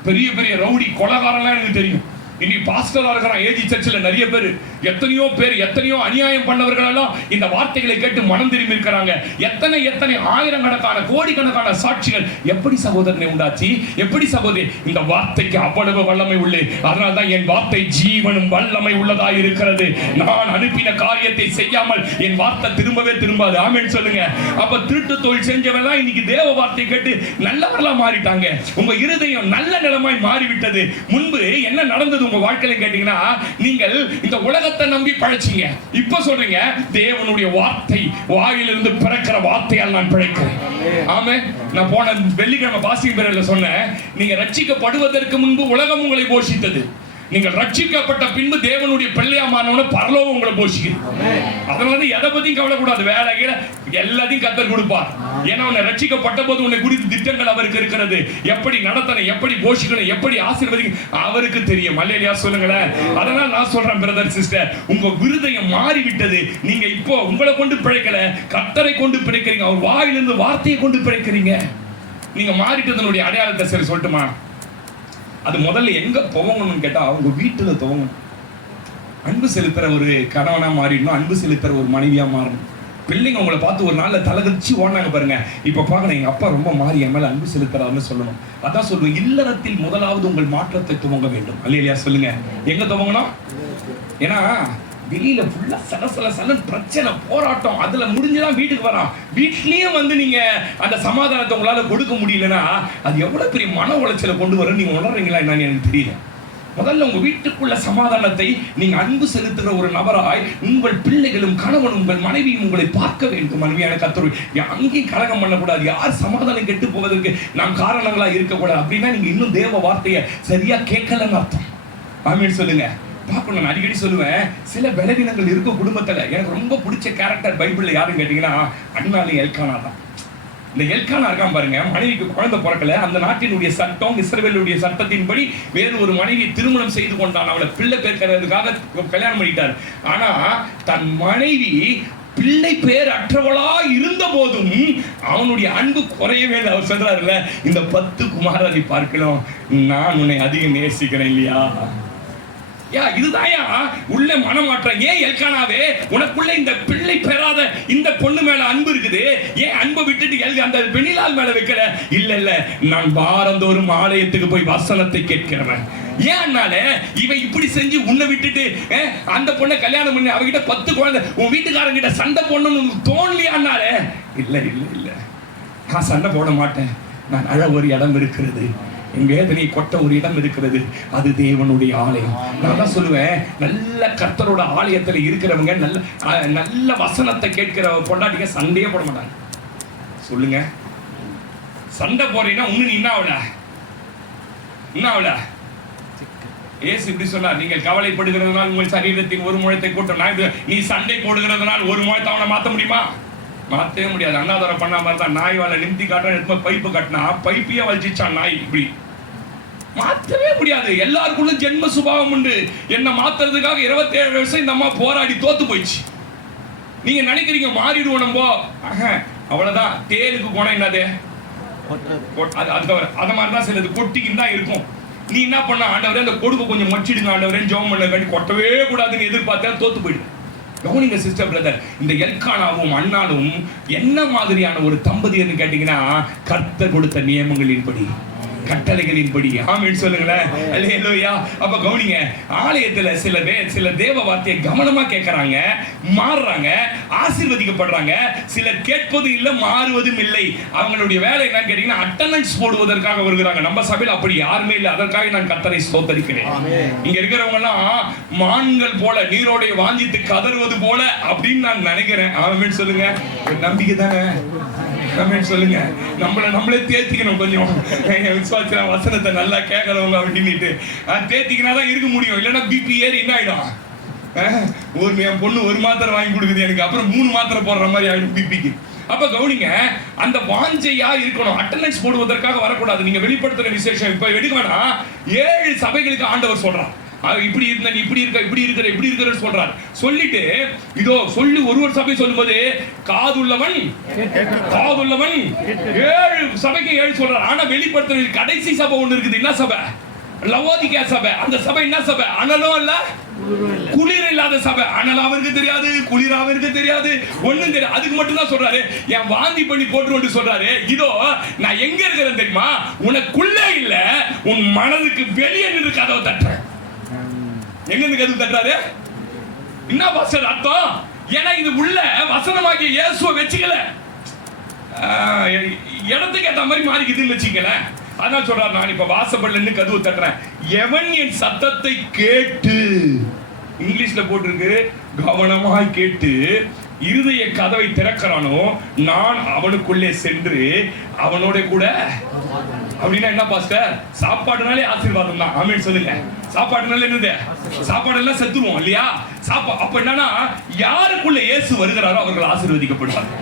பெரிய பெரிய ரவுடி கொலைகாரன்லாம் எனக்கு தெரியும். இன்னைக்கு பாஸ்டரா இருக்கிறான் ஏஜி சர்ச்சில் நிறைய பேர், எத்தனையோ அநியாயம் பண்ணவர்கள் எல்லாம் இந்த வார்த்தைகளை கேட்டு மனம் திரும்பி இருக்கிறாங்க. எத்தனை ஆயிரக்கணக்கான கோடிக்கணக்கான சாட்சிகள். எப்படி சகோதரனை உண்டாச்சு, எப்படி சகோதரி, இந்த வார்த்தைக்கு அவ்வளவு வல்லமை உள்ளது. அதனால தான் என் வார்த்தை ஜீவனும் வல்லமை உள்ளதா இருக்கிறது. நான் அனுப்பின காரியத்தை செய்யாமல் என் வார்த்தை திரும்பவே திரும்பாது. ஆமென் சொல்லுங்க. அப்ப திருட்டு தொழில் செஞ்சவெல்லாம் இன்னைக்கு தேவ வார்த்தை கேட்டு நல்லவர்களா மாறிட்டாங்க. உங்க இருதயம் நல்ல நிலமாய் மாறிவிட்டது. முன்பு என்ன நடந்தது உங்க வாழ்க்கையில கேட்டீங்கன்னா, நீங்கள் இந்த உலகத்தை நம்பி பழைச்சீங்க. இப்ப சொல்றீங்க, தேவனுடைய வார்த்தை வாயிலிருந்து பிறக்கிற வார்த்தையால் நான் பிழைக்கிறேன். ஆமென். நான் போன வெள்ளிக்கிழமை பாசிங் பேரில் சொன்னேன், நீங்க ரட்சிக்கப்படுவதற்கு முன்பு உலகம் உங்களை போஷித்தது. நீங்கள் ரட்சிக்கப்பட்ட பின்பு தேவனுடைய பிள்ளையா மாறினவன பரலோகம் உங்களை போஷிக்கும். அதனால எதை பத்தியும் கவலைக்கூடாது. வேலை எல்லாத்தையும் கர்த்தர் கொடுப்பார். ஏன்னா உன்னை ரட்சிக்கப்பட்ட போது உன்னை குறித்து திட்டங்கள் அவருக்கு இருக்கிறது. எப்படி நடத்தணும், எப்படி போஷிக்கணும், எப்படி ஆசீர்வதிக்கணும் அவருக்கு தெரியும். அல்லேலூயா சொல்லுங்களேன். அதனால நான் சொல்றேன் பிரதர் சிஸ்டர், உங்க விருதயம் மாறிவிட்டது. நீங்க இப்போ உங்களை கொண்டு பிழைக்கல, கர்த்தரை கொண்டு பிழைக்கிறீங்க. அவர் வாயிலிருந்து வார்த்தையை கொண்டு பிழைக்கிறீங்க. நீங்க மாறிட்டதனுடைய அடையாளத்தை சரி சொல்லட்டுமா? அது முதல்ல எங்க துவங்கணும்னு கேட்டா அவங்க வீட்டுல துவங்கணும். அன்பு செலுத்துற ஒரு கணவனா மாறிடணும், அன்பு செலுத்துற ஒரு மனைவியா மாறணும். பிள்ளைங்க உங்களை பார்த்து ஒரு நாள்ல தலைகரிச்சு ஓடினாங்க பாருங்க, இப்ப பாக்கணும் எங்க அப்பா ரொம்ப மாறி என் மேல அன்பு செலுத்துறாருன்னு சொல்லணும். அதான் சொல்லுவேன், இல்லறத்தில் முதலாவது உங்கள் மாற்றத்தை துவங்க வேண்டும். அல்லேலூயா சொல்லுங்க. எங்க துவங்கணும்? ஏன்னா வெளியில ஃபுல்லா சலசல பிரச்சனை போராட்டம், அதுல முடிஞ்சுதான் வீட்டுக்கு வரான். வீட்லயும் வந்து நீங்க அந்த சமாதானத்தை உங்களால கொடுக்க முடியலன்னா அது எவ்வளவு பெரிய மன உளைச்சலை கொண்டு வரும் நீங்க உணர்றீங்களா என்னன்னு எனக்கு தெரியல. முதல்ல உங்க வீட்டுக்குள்ள சமாதானத்தை நீங்க அன்பு செலுத்துகிற ஒரு நபராய் உங்கள் பிள்ளைகளும் கணவனும் உங்கள் மனைவியும் உங்களை பார்க்க வேண்டும். அருமையான கர்த்தர் அங்கேயும் கலகம் பண்ணக்கூடாது. யார் சமாதானம் கெட்டு போவதற்கு நாம் காரணங்களா இருக்கக்கூடாது. அப்படின்னா நீங்க இன்னும் தேவ வார்த்தையை சரியா கேட்கலன்னு அர்த்தம். ஆமென் சொல்லுங்க. பார்க்கணும். நான் அடிக்கடி சொல்லுவேன், சில பலவீனங்கள் இருக்கும் குடும்பத்துல. எனக்கு ரொம்ப பிடிச்ச கேரக்டர் பைபிள்ல யாருன்னு கேட்டீங்கன்னா அன்னாலும் எல்கானா தான். இந்த எல்கானா இருக்கான் பாருங்க, மனைவிக்கு குழந்தை பிறக்கல. அந்த நாட்டினுடைய சட்டம், இஸ்ரவேலுடைய சட்டத்தின்படி வேறு ஒரு மனைவி திருமணம் செய்து கொண்டான். அவளை பிள்ளை பேர்க்கிறதுக்காக கல்யாணம் பண்ணிட்டார். ஆனா தன் மனைவி பிள்ளை பேர் அற்றவளா இருந்த போதும் அவனுடைய அன்பு குறையவே இல்லை. அவர் சொல்றாருல்ல, இந்த 10 குமாரரை பார்க்கலாம், நான் உன்னை அதிகம் நேசிக்கிறேன் இல்லையா? இதுதாயா உள்ள மனமாற்றம். ஏன் எல்கானாவே உனக்குள்ள இந்த பிள்ளை பெறாத இந்த பொண்ணு மேல அன்பு இருக்குது, ஏன் அன்பை விட்டுட்டு அந்த பெண்ணிலால் மேல வைக்கிற? இல்ல நான் வாரந்தோறும் ஆலயத்துக்கு போய் வசனத்தை கேட்கிறவன். ஏன்னால இவன் இப்படி செஞ்சு உன்னை விட்டுட்டு அந்த பொண்ணை கல்யாணம் பண்ணி அவகிட்ட 10 குழந்தை உன் வீட்டுக்காரங்கிட்ட சண்டை போடணும்னு தோணலையானால இல்ல நான் சண்டை போட மாட்டேன். நான் அழ ஒரு இடம் இருக்கிறது, என் வேதனை கொட்ட ஒரு இடம் இருக்கிறது, அது தேவனுடைய ஆலயம். நான் தான் சொல்லுவேன், நல்ல கர்த்தரோட ஆலயத்துல இருக்கிறவங்க நல்ல வசனத்தை கேட்கிற பொண்டாட்டிங்க சண்டையே போட மாட்டாங்க. சொல்லுங்க, சண்டை போறீங்கன்னா இன்னும் என்ன ஆகல? ஏசு இப்படி சொன்னார், நீங்கள் கவலைப்படுகிறதுனால் உங்கள் சரீரத்தின் ஒரு முழத்தை கூட்டம். நீ சண்டை போடுகிறதுனால் ஒரு முழத்தை அவனை மாற்ற முடியுமா? மாற்றவே முடியாது. அண்ணாதார பண்ண மாதிரி தான். நாய் வாழை நிமித்தி காட்டுறான், பைப்பு கட்டினா பைப்பையே வலிச்சிச்சான் நாய். இப்படி மாற்றவே முடியாது. எல்லாருக்குள்ள ஜென்ம சுபாவம் உண்டு. என்ன மாத்துறதுக்காக 27 வருஷம் இந்த அம்மா போராடி தோத்து போயிடுச்சு. நீங்க நினைக்கிறீங்க மாறிடுவோம் நம்ம, அவ்வளவுதான். தேலுக்கு போனா என்னது அது மாதிரிதான் சிலது கொட்டிக்கின்னு தான் இருக்கும். நீ என்ன பண்ண, ஆண்டவரே அந்த கொடுக்க கொஞ்சம் மச்சிடுங்க ஆண்டவரே ஜெபம் பண்ண கட்டி கொட்டவே கூடாதுன்னு எதிர்பார்த்தா தோத்து போயிடு. கவனிங்க சிஸ்டர் பிரதர், இந்த எல்கானாவும் அண்ணாலும் என்ன மாதிரியான ஒரு தம்பதியர்னு கேட்டீங்கன்னா கர்த்தர் கொடுத்த நியமங்களின்படி, கட்டளைகளின்படி. ஆமென் சொல்லுங்களேன். அல்லேலூயா. அப்ப கவனிங்க, ஆலயத்துல சில தேவ வார்த்தையை கவனமா கேட்கறாங்க, மாறுறாங்க, ஆசீர்வதிக்கப்படுறாங்க. சிலர் கேட்பது இல்லை, மாறுவதும் இல்லை. அவங்களுடைய வேலை என்னன்னு கேட்டீங்கன்னா அட்டெண்டன்ஸ் போடுவதற்காக வருகிறாங்க. நம்ம சபையில் அப்படி யாருமே இல்லை. அதற்காக நான் கர்த்தரை ஸ்தோத்தரிக்கிறேன். இங்க இருக்கிறவங்க எல்லாம் மான்கள் போல நீரோடைய வாஞ்சித்து கதறுவது போல அப்படின்னு நான் நினைக்கிறேன். ஆமென் சொல்லுங்க. நம்பிக்கை தானே? சொல்லுங்க. நம்மளே தேத்திக்கணும் கொஞ்சம். விசுவாச வசனத்தை நல்லா கேட்கறவங்க அப்படின்ட்டு தேத்திக்கினாதான் இருக்க முடியும். இல்லைன்னா பிபி ஏறி என்ன ஆயிடும்? என் பொண்ணு 1 மாத்திரை வாங்கி கொடுக்குது எனக்கு, அப்புறம் 3 மாத்திரை போடுற மாதிரி ஆயிடும் பிபிக்கு. அப்ப கவனிங்க, அந்த வாஞ்சையா இருக்கணும். அட்டெண்டன்ஸ் போடுவதற்காக வரக்கூடாது. நீங்க வெளிப்படுத்துற விசேஷம் இப்ப எடுக்க வேணாம். 7 சபைகளுக்கு ஆண்டவர் சொல்றான், இப்படி இருந்த நீ இப்படி இருக்கிற சொல்றாரு. சொல்லிட்டு இதோ சொல்லி ஒரு சபை சொல்லும்போது காதுள்ளவன் 7 சபைக்கு 7 சொல்றாரு. ஆனா வெளிப்படுத்துற கடைசி சபை ஒண்ணு இருக்குது. என்ன சபை? லவோதிகேயா சபை. அந்த சபை என்ன சபை? அனலும் அல்ல, குளிர் இல்லாத சபை. அனல் அவருக்கு தெரியாது, குளிர் அவருக்கு தெரியாது, ஒண்ணும் தெரியாது. அதுக்கு மட்டும் தான் சொல்றாரு, என் வாந்தி பண்ணி போட்டு சொல்றாரு, இதோ நான் எங்க இருக்கிறேன் தெரியுமா? உனக்குள்ளே இல்ல, உன் மனதுக்கு வெளியே நின்று கதவை தட்டுறேன். எங்க இருந்து கதவு தட்டுறாரு? என்ன பாஸ்டர் அர்த்தம்? ஏன்னா இது உள்ள வசனமாகிய இயேசுவை வெச்சுக்கல, இடத்துக்கு ஏற்ற மாதிரி மாறிக்குதுன்னு வச்சுக்கல. அதான் சொல்றாரு, நான் இப்ப வாசப்படல நின்னு கதவு தட்டுறேன். எவன் என் சத்தத்தை கேட்டு, இங்கிலீஷ்ல போட்டிருக்கு, கவனமாய் கேட்டு இருதய கதவை திறக்கிறானோ நான் அவனுக்குள்ளே சென்று அவனோட கூட. அப்படின்னா என்ன பாஸ்டர்? சாப்பாடுனாலே ஆசீர்வாதம் தான். ஆமென் சொல்லுங்க. சாப்பாடுனால என்னது? சாப்பாடு எல்லாம் செத்துருவோம் இல்லையா? அப்ப என்னன்னா யாருக்குள்ள இயேசு வருகிறாரோ அவர்கள் ஆசீர்வதிக்கப்படுவாங்க.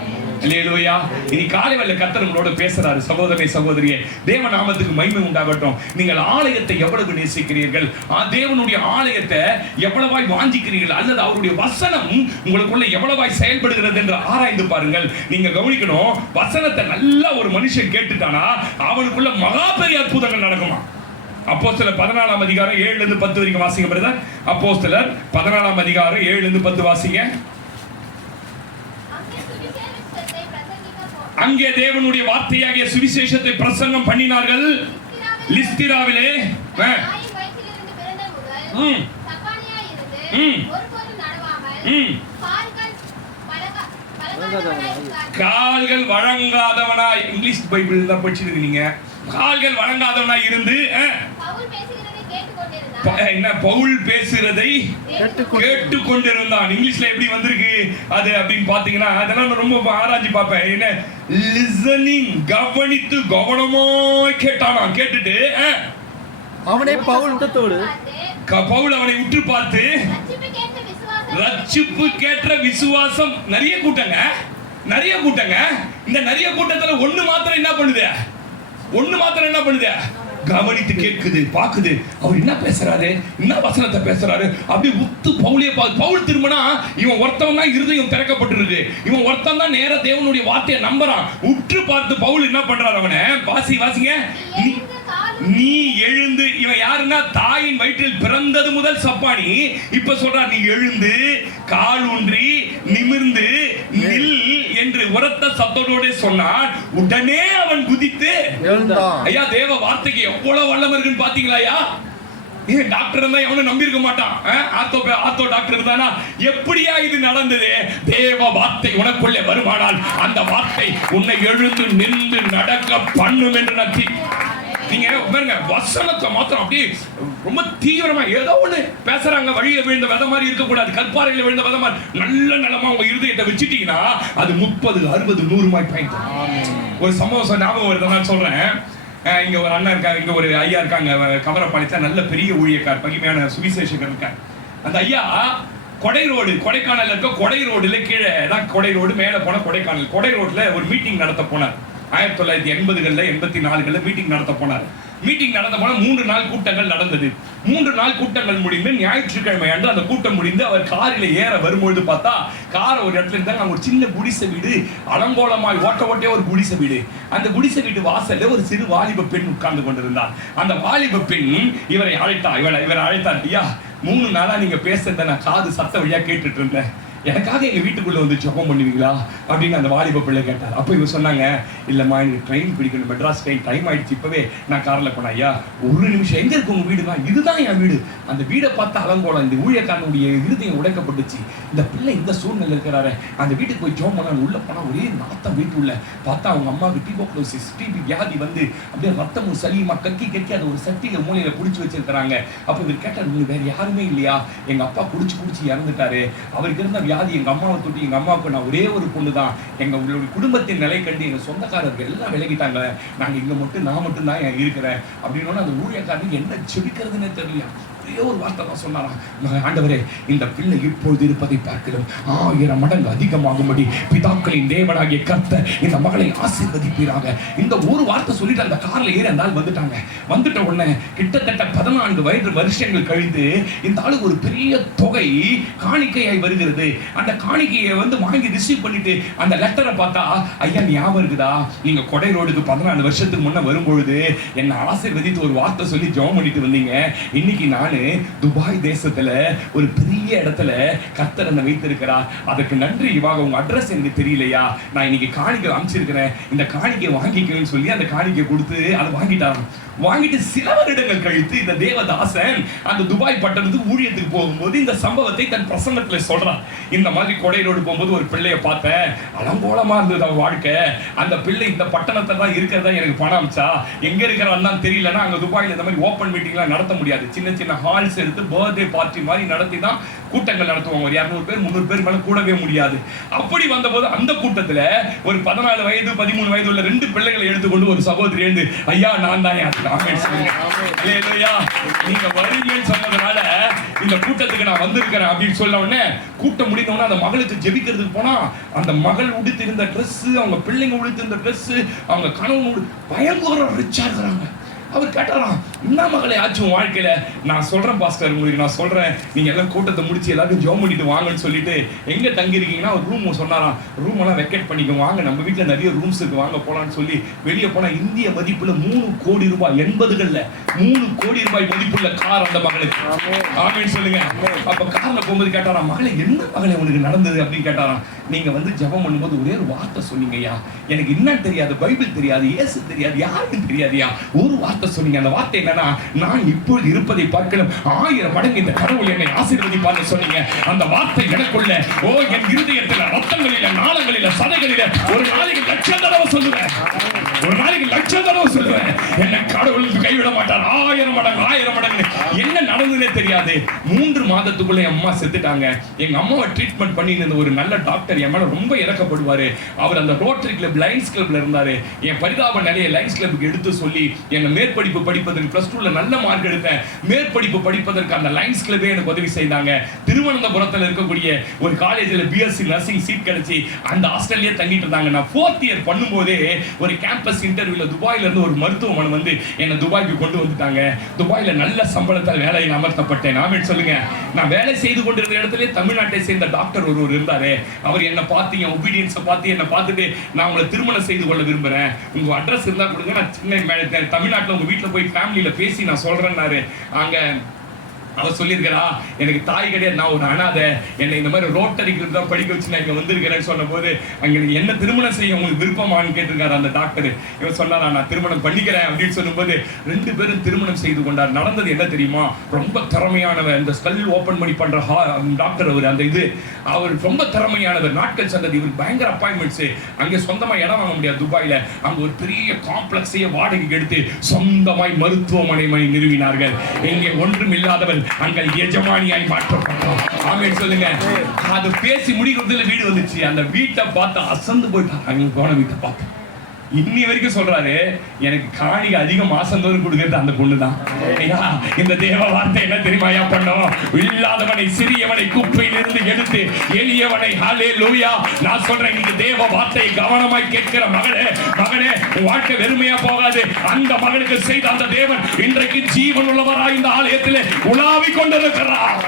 அல்லேலூயா. இனி காலை வேளை கர்த்தர் உங்களோட பேசுறாரு. சகோதரனே சகோதரியே, தேவ நாமத்துக்கு மகிமை உண்டாகட்டும். நீங்கள் ஆலயத்தை எவ்வளவு நேசிக்கிறீர்கள், தேவனுடைய ஆலயத்தை எவ்வளவாய் வாஞ்சிக்கிறீர்கள், அல்லது அவருடைய வசனம் உங்களுக்குள்ள எவ்வளவாய் செயல்படுகிறது என்று ஆராய்ந்து பாருங்கள். நீங்க கவனிக்கணும், வசனத்தை நல்லா ஒரு மனுஷன் கேட்டுட்டானா அவனுக்குள்ள மகா பெரிய அற்புதங்கள் நடக்குமா. அப்போஸ்தலர் 14ஆம் அதிகாரம் 7 இருந்து 10 வரைக்கும் வாசிங்க பிரதர். அப்போஸ்தலர் 14ஆம் அதிகாரம் 7 இருந்து 10 வாசிங்க. அங்கே தேவனுடைய வார்த்தையாகிய சுவிசேஷத்தை பிரசங்கம் பண்ணினார்கள். லிஸ்திராவிலே கால்கள் வழங்காதவனாய், இங்கிலீஷ் பைபிள் தான் படிச்சிருக்கீங்க. கால்கள் வழங்காதவனாய் இருந்து என்ன பவுல் பேசுறதை கேட்டு கொண்டிருந்தான். இங்கிலீஷ்ல எப்படி வந்திருக்கு அது அப்படின்னு பாத்தீங்கன்னா, அதெல்லாம் ரொம்ப ஆராய்ச்சி பார்ப்பேன். என்ன லிசனிங், கவனித்து கவனமாய் கேட்டானா. கேட்டுட்டு அவனை பவுல் அவனை உற்று பார்த்து, ரட்சிப்பு கேட்ட விசுவாசம். நிறைய கூட்டங்க. இந்த நிறைய கூட்டத்துல ஒண்ணு மாத்திரம் என்ன பண்ணுது? கவனித்து கேட்குது, பாக்குது. அவர் என்ன பேசுறாரு, என்ன வசனத்தை பேசுறாரு அப்படி உத்து பவுலே பவுல் திரும்பினா இவன் ஒருத்தன் தான் இருதயம் திறக்கப்பட்டிருக்கு. இவன் ஒருத்தன் தான் நேர தேவனுடைய வார்த்தையை நம்புறான். உற்று பார்த்து பவுல் என்ன பண்றாரு, அவனை வாசிங்க. நீ எழுந்து, இவன் யாருன்னா தாயின் வயிற்றில் பிறந்தது முதல் சப்பானி. இப்ப சொல்றார், நீ எழுந்து கால் ஊன்றி நிமிர்ந்து நில் என்று உரத்த சத்தத்தோட சொன்னார். உடனே அவன் குதித்து எழுந்தான். ஐயா, தேவ வார்த்தைக்கு எவ்வளவு வல்லமை இருக்குன்னு பாத்தீங்களா? ஐயா, டாக்டர் இருந்தா எவனும் நம்பி இருக்க மாட்டான். ஆர்த்தோ டாக்டர் தானா? எப்படியா இது நடந்தது? தேவ வார்த்தை உனக்குள்ளே வருமானால் அந்த வார்த்தை உன்னை எழுந்து நின்று நடக்க பண்ணும் என்று நம்பி. நீங்க பாருங்க, வசனத்தை மாத்திரம் அப்படியே ரொம்ப தீவிரமா ஏதோ ஒண்ணு பேசுறாங்க. வழியில விழுந்த விதை மாதிரி இருக்க கூடாது, கற்பாறையில விழுந்த விதை மாதிரி நல்ல நிலமா உங்க இருதயத்தை வச்சுட்டீங்கன்னா அது 30, 60, 100 மாய் பயன்படும். ஒரு சம்பவம் ஞாபகம் வருது, நான் சொல்றேன். இங்க ஒரு அண்ணன் இருக்காங்க, இங்க ஒரு ஐயா இருக்காங்க, கவரை படிச்சா நல்ல பெரிய ஊழியக்கார், மகிமையான சுவிசேஷகர் இருக்காங்க. அந்த ஐயா கொடை ரோடு, கொடைக்கானல் இருக்க கொடை ரோடுல கீழே தான் கொடை ரோடு, மேல போன கொடைக்கானல். கொடை ரோட்ல ஒரு மீட்டிங் நடத்த போனார். 1980களில் 84களில் மீட்டிங் நடத்த போனார். மீட்டிங் நடந்த போன 3 நாள் கூட்டங்கள் நடந்தது. 3 நாள் கூட்டங்கள் முடிந்து ஞாயிற்றுக்கிழமை அன்று அந்த கூட்டம் முடிந்து அவர் காரில் ஏற வரும்பொழுது பார்த்தா கார் ஒரு இடத்துல இருந்தாங்க. அங்க ஒரு சின்ன குடிசை வீடு, அலங்கோலமாய் ஓட்டே ஒரு குடிசை வீடு. அந்த குடிசை வீட்டு வாசல்ல ஒரு சிறு வாலிப பெண் உட்கார்ந்து கொண்டிருந்தார். அந்த வாலிப பெண் இவரை அழைத்தார். ஐயா, 3 நாளா நீங்க பேசுறத நான் காது சத்த வழியா கேட்டுட்டு இருந்தேன். எனக்காக எங்க வீட்டுக்குள்ள வந்து ஜெபம் பண்ணுவீங்களா அப்படின்னு அந்த வாலிப பிள்ளை கேட்டார். அப்ப இவங்க சொன்னாங்க, இல்லம்மா எனக்கு ட்ரெயின் பிடிக்கணும், மெட்ராஸ் ட்ரெயின் டைம் ஆயிடுச்சு, இப்பவே நான் கார்ல போனேன். ஐயா, ஒரு நிமிஷம், எங்க இருக்கு உங்க வீடுனா? இதுதான் என் வீடு. அந்த வீடை பார்த்து அலங்கோலம். இந்த ஊழியக்காரனுடைய இருதயம் உடைக்கப்பட்டுச்சு. இந்த பிள்ளை இந்த சூழ்நிலை இருக்கிறாரு. அந்த வீட்டுக்கு போய் ஜெபம் பண்ண உள்ள போனா ஒரே நாத்தம். வீட்டுள்ள பார்த்தா அவங்க அம்மாவுக்கு டியூபர்குலோசிஸ், டிபி வியாதி வந்து அப்படியே ரத்தமும் சளியுமா கக்கி அதை ஒரு சட்டியில மூலையில குடிச்சு வச்சிருக்கிறாங்க. அப்ப இவர் கேட்டார், நீங்க வேற யாருமே இல்லையா? எங்க அப்பா குடிச்சு இறந்துட்டாரு. அவருக்கு இருந்த வியாதி எங்க அம்மாவை தொட்டி, எங்க அம்மாவுக்கு நான் ஒரே ஒரு பொண்ணு தான். எங்களுடைய குடும்பத்தின் நிலை கண்டு எங்க சொந்தக்காரர்கள் எல்லாம் விலகிட்டாங்க. நாங்க இங்க நான் மட்டும் தான் இருக்கிறேன் அப்படின்னு. அந்த ஊழியக்காரனுக்கு என்ன ஜெபிக்கிறதுன்னு தெரியல. ஒரே ஒரு வார்த்தை தான் சொன்னாராம், ஆண்டவரே, இந்த பிள்ளை இப்பொழுது இருப்பதை பார்க்கிறோம் 1000 மடங்கு அதிகமாகும்படி பிதாக்களின் தேவனாகிய கர்த்தர் இந்த மகளை ஆசீர்வதிப்பீராக. இந்த ஒரு வார்த்தை சொல்லிட்டு அந்த கார்ல ஏறி அந்த ஆள் வந்துட்டாங்க. வந்துட்ட உடனே கிட்டத்தட்ட 14 வருஷங்கள் கழிந்து இந்த ஆளுக்கு ஒரு பெரிய தொகை காணிக்கையாய் வருகிறது. அந்த காணிக்கையை வாங்கி ரிசீவ் பண்ணிட்டு அந்த லெட்டரை பார்த்தா, ஐயா ஞாபகம் இருக்குதா, நீங்க கொடை ரோடுக்கு 14 வருஷத்துக்கு முன்ன வரும்பொழுது என்ன ஆசீர்வதித்து ஒரு வார்த்தை சொல்லி ஜெபம் பண்ணிட்டு வந்தீங்க. இன்னைக்கு நான் துபாய் தேசத்துல ஒரு பெரிய இடத்துல கர்த்தர் என்னை வைத்திருக்கிறார். அதுக்கு நன்றி. இவாக உங்க அட்ரஸ் எனக்கு தெரியலையா, நான் இன்னைக்கு காணிக்கை அனுப்பிச்சிருக்கிறேன், இந்த காணிக்கை வாங்கிக்கணும்னு சொல்லி அந்த காணிக்கை கொடுத்து அதை வாங்கிட்டாராம். வாங்கிட்டு சில வருடங்கள் கழித்து இந்த தேவதாசன் அந்த துபாய் பட்டணத்துக்கு ஊழியத்துக்கு போகும்போது இந்த சம்பவத்தை தன் பிரசங்கத்துல சொல்றான். இந்த மாதிரி கொடை ரோடு போகும்போது ஒரு பிள்ளைய பார்த்தேன், அலங்கோலமா இருந்தது அவன் வாழ்க்கை. அந்த பிள்ளை இந்த பட்டணத்துல தான் இருக்கிறதா எனக்கு பணம் அமிச்சா. எங்க இருக்கிறான்னு தான் தெரியலன்னா அங்க துபாயில இந்த மாதிரி ஓப்பன் மீட்டிங்லாம் நடத்த முடியாது. சின்ன சின்ன ஹால்ஸ் எடுத்து பர்த்டே பார்ட்டி மாதிரி நடத்தி தான் கூட்டங்கள் நடத்துவாங்க. ஒரு 200 பேர் 300 பேர் மேல கூடவே முடியாது. அப்படி வந்தபோது அந்த கூட்டத்துல ஒரு 14 வயது 13 வயது உள்ள 2 பிள்ளைகளை எடுத்துக்கொண்டு ஒரு சகோதரி எழுந்து, ஐயா நான் தான் நீங்க வருவீங்கன்னு சொன்னதுனால இந்த கூட்டத்துக்கு நான் வந்திருக்கிறேன் அப்படின்னு சொல்ல உடனே கூட்டம் முடிந்த உடனே அந்த மகளுக்கு ஜெபிக்கிறதுக்கு போனா அந்த மகள் உடுத்திருந்த ட்ரெஸ், அவங்க பிள்ளைங்க உடுத்திருந்த ட்ரெஸ், அவங்க கணவன் பயங்கர ரிச்சா இருக்கிறாங்க. அவர் கேட்டாராம், என்ன மகளே ஆச்சு உன் வாழ்க்கையில? நான் சொல்றேன் பாஸ்டர், உங்களுக்கு நான் சொல்றேன், நீங்க எல்லாம் கூட்டத்தை முடிச்சு எல்லாரும் ஜோம் பண்ணிட்டு வாங்கன்னு சொல்லிட்டு எங்க தங்கி இருக்கீங்கன்னா ஒரு ரூம் சொன்னாராம். ரூம் எல்லாம் வெக்கேட் பண்ணிக்க வாங்க, நம்ம வீட்டுல நிறைய ரூம்ஸ் இருக்கு வாங்க போலான்னு சொல்லி வெளியே போனா இந்திய மதிப்புல 3 கோடி ரூபாய் 80கள்ல 3 கோடி ரூபாய் மதிப்புள்ள கார் அந்த மகளுக்கு. ஆமென் சொல்லுங்க. அப்ப கார்ல போகும்போது கேட்டாராம், மகளே என்ன மகளே உனக்கு நடந்தது அப்படின்னு கேட்டாராம். நீங்க வந்து ஜெபம் பண்ணும்போது ஒரே ஒரு வார்த்தை சொன்னீங்கய்யா, எனக்கு என்னன்னு தெரியாது, பைபிள் தெரியாது, இயேசு தெரியாது, யாருக்கும் தெரியாதுயா, ஒரு வார்த்தை சொன்னீங்க. அந்த வார்த்தை என்னன்னா, நான் இப்பொழுது இருப்பதை பார்க்கலாம் 1000 மடங்கு இந்த கடவுள் என்னை ஆசீர்வதிப்பார்னு சொன்னீங்க. அந்த வார்த்தை எனக்குள்ள என் இருதயத்துல, ரத்தங்களில, நாளங்களில, சதைகளில ஒரு நாளைக்கு 1,00,000 தடவை சொல்லுவேன். ஒரு நாளைக்கு 1,00,000 தடவை சொல்லுவேன். என்ன கடவுள் கைவிட மாட்டார். 1000 மடங்கு 1000 மடங்கு. என்ன நடந்ததே தெரியாது. 3 மாதத்துக்குள்ள என் அம்மா செத்துட்டாங்க. எங்க அம்மாவை ட்ரீட்மெண்ட் பண்ணி இருந்த ஒரு நல்ல டாக்டர் என் மேல ரொம்ப இறக்கப்படுவாரு. அவர் அந்த ரோட்டரி கிளப் லைன்ஸ் கிளப்ல இருந்தாரு. என் பரிதாப நிலையை லைன்ஸ் கிளப்புக்கு எடுத்து சொல்லி என்ன மேற்படிப்பு படிப்பதற்கு +2ல நல்ல மார்க் எடுத்தேன். மேற்படிப்பு படிப்பதற்கு அந்த லைன்ஸ் கிளப்பே எனக்கு உதவி செய்தாங்க. திருவனந்தபுரத்தில் இருக்கக்கூடிய ஒரு காலேஜில் பிஎஸ்சி நர்சிங் சீட் கிடைச்சி அந்த ஹாஸ்டல்லே தங்கிட்டு இருந்தாங்க. நான் 4th இயர் பண்ணும்போதே ஒரு கேம்பஸ் இன்டர்வியூல துபாயில இருந்து ஒரு மருத்துவமனை வந்து என்னை துபாய்க்கு கொண்டு வந்துட்டாங்க. துபாயில நல்ல சம்பளத்தால் வேலையில் அமர்த்தப்பட்டேன். ஆமென் சொல்லுங்க. நான் வேலை செய்து கொண்டிருந்த இடத்துல தமிழ்நாட்டை சேர்ந்த டாக்டர் ஒருவர் இருந்தாரு. அவர் என்ன பார்த்து என் ஒபீடியன்ஸை பார்த்து என்ன பார்த்துட்டு, நான் உங்களை திருமணம் செய்து கொள்ள விரும்புறேன், உங்க அட்ரஸ் இருந்தா கொடுங்க, நான் சென்னை தமிழ்நாட்டில் உங்க வீட்டில் போய் ஃபேமிலியில பேசி நான் சொல்றேன்னாரு. அங்க அவர் சொல்லியிருக்கிறா, எனக்கு தாய் கிடையாது, நான் ஒரு அனாதை, என்னை இந்த மாதிரி ரோட்டரிக்கு தான் படிக்க வச்சு நான் இங்க வந்திருக்கிறேன்னு சொன்ன போது, அங்க நீங்க என்ன திருமணம் செய்ய உங்களுக்கு விருப்பமானு கேட்டிருக்காரு அந்த டாக்டர். இவன் சொன்னாரா, நான் திருமணம் பண்ணிக்கிறேன் அப்படின்னு சொல்லும்போது 2 பேரும் திருமணம் செய்து கொண்டார். நடந்தது என்ன தெரியுமா, ரொம்ப திறமையானவர், இந்த ஸ்கல் ஓபன் பண்ணி பண்ற டாக்டர் அவர். அந்த இது அவர் ரொம்ப திறமையானவர், நாட்கள் சந்ததி, இவர் பயங்கர அப்பாயின்மெண்ட்ஸ். அங்கே சொந்தமா இடம் வாங்க முடியாது துபாயில. அங்க ஒரு பெரிய காம்ப்ளெக்ஸையே வாடகைக்கு எடுத்து சொந்தமாய் மருத்துவமனை நிறுவினார்கள். இங்கே ஒன்றும் இல்லாதவன் அங்கே எஜமானியாய் மாற்றப்பட்டான். ஆமென் சொல்லுங்க. அது பேசி முடிக்கிறதுல வீடு வந்துச்சு. அந்த வீட்டை பார்த்து அசந்து போயிட்டாங்க. அங்க போன வீட்டை பார்த்து இன்னி வரைக்கும் சொல்றாரு, எனக்கு காணிக அதிக மாசந்தோறும் கொடுக்கிறது அந்த பொண்ணுதான். இந்த தேவ வார்த்தை என்ன தெரியுமா பண்ணோம், இல்லாதவனை சிறியவனை குப்பையிலிருந்து எடுத்து எளியவனை, ஹல்லேலூயா. நான் சொல்றேன், இந்த தேவ வார்த்தையை கவனமாய் கேட்கிற மகளே, மகனே, வாழ்க்கை வெறுமையா போகாது. அந்த மகளுக்கு செய்த அந்த தேவன் இன்றைக்கு ஜீவன் உள்ளவராய் இந்த ஆலயத்திலே உலாவி கொண்டிருக்கிறார்.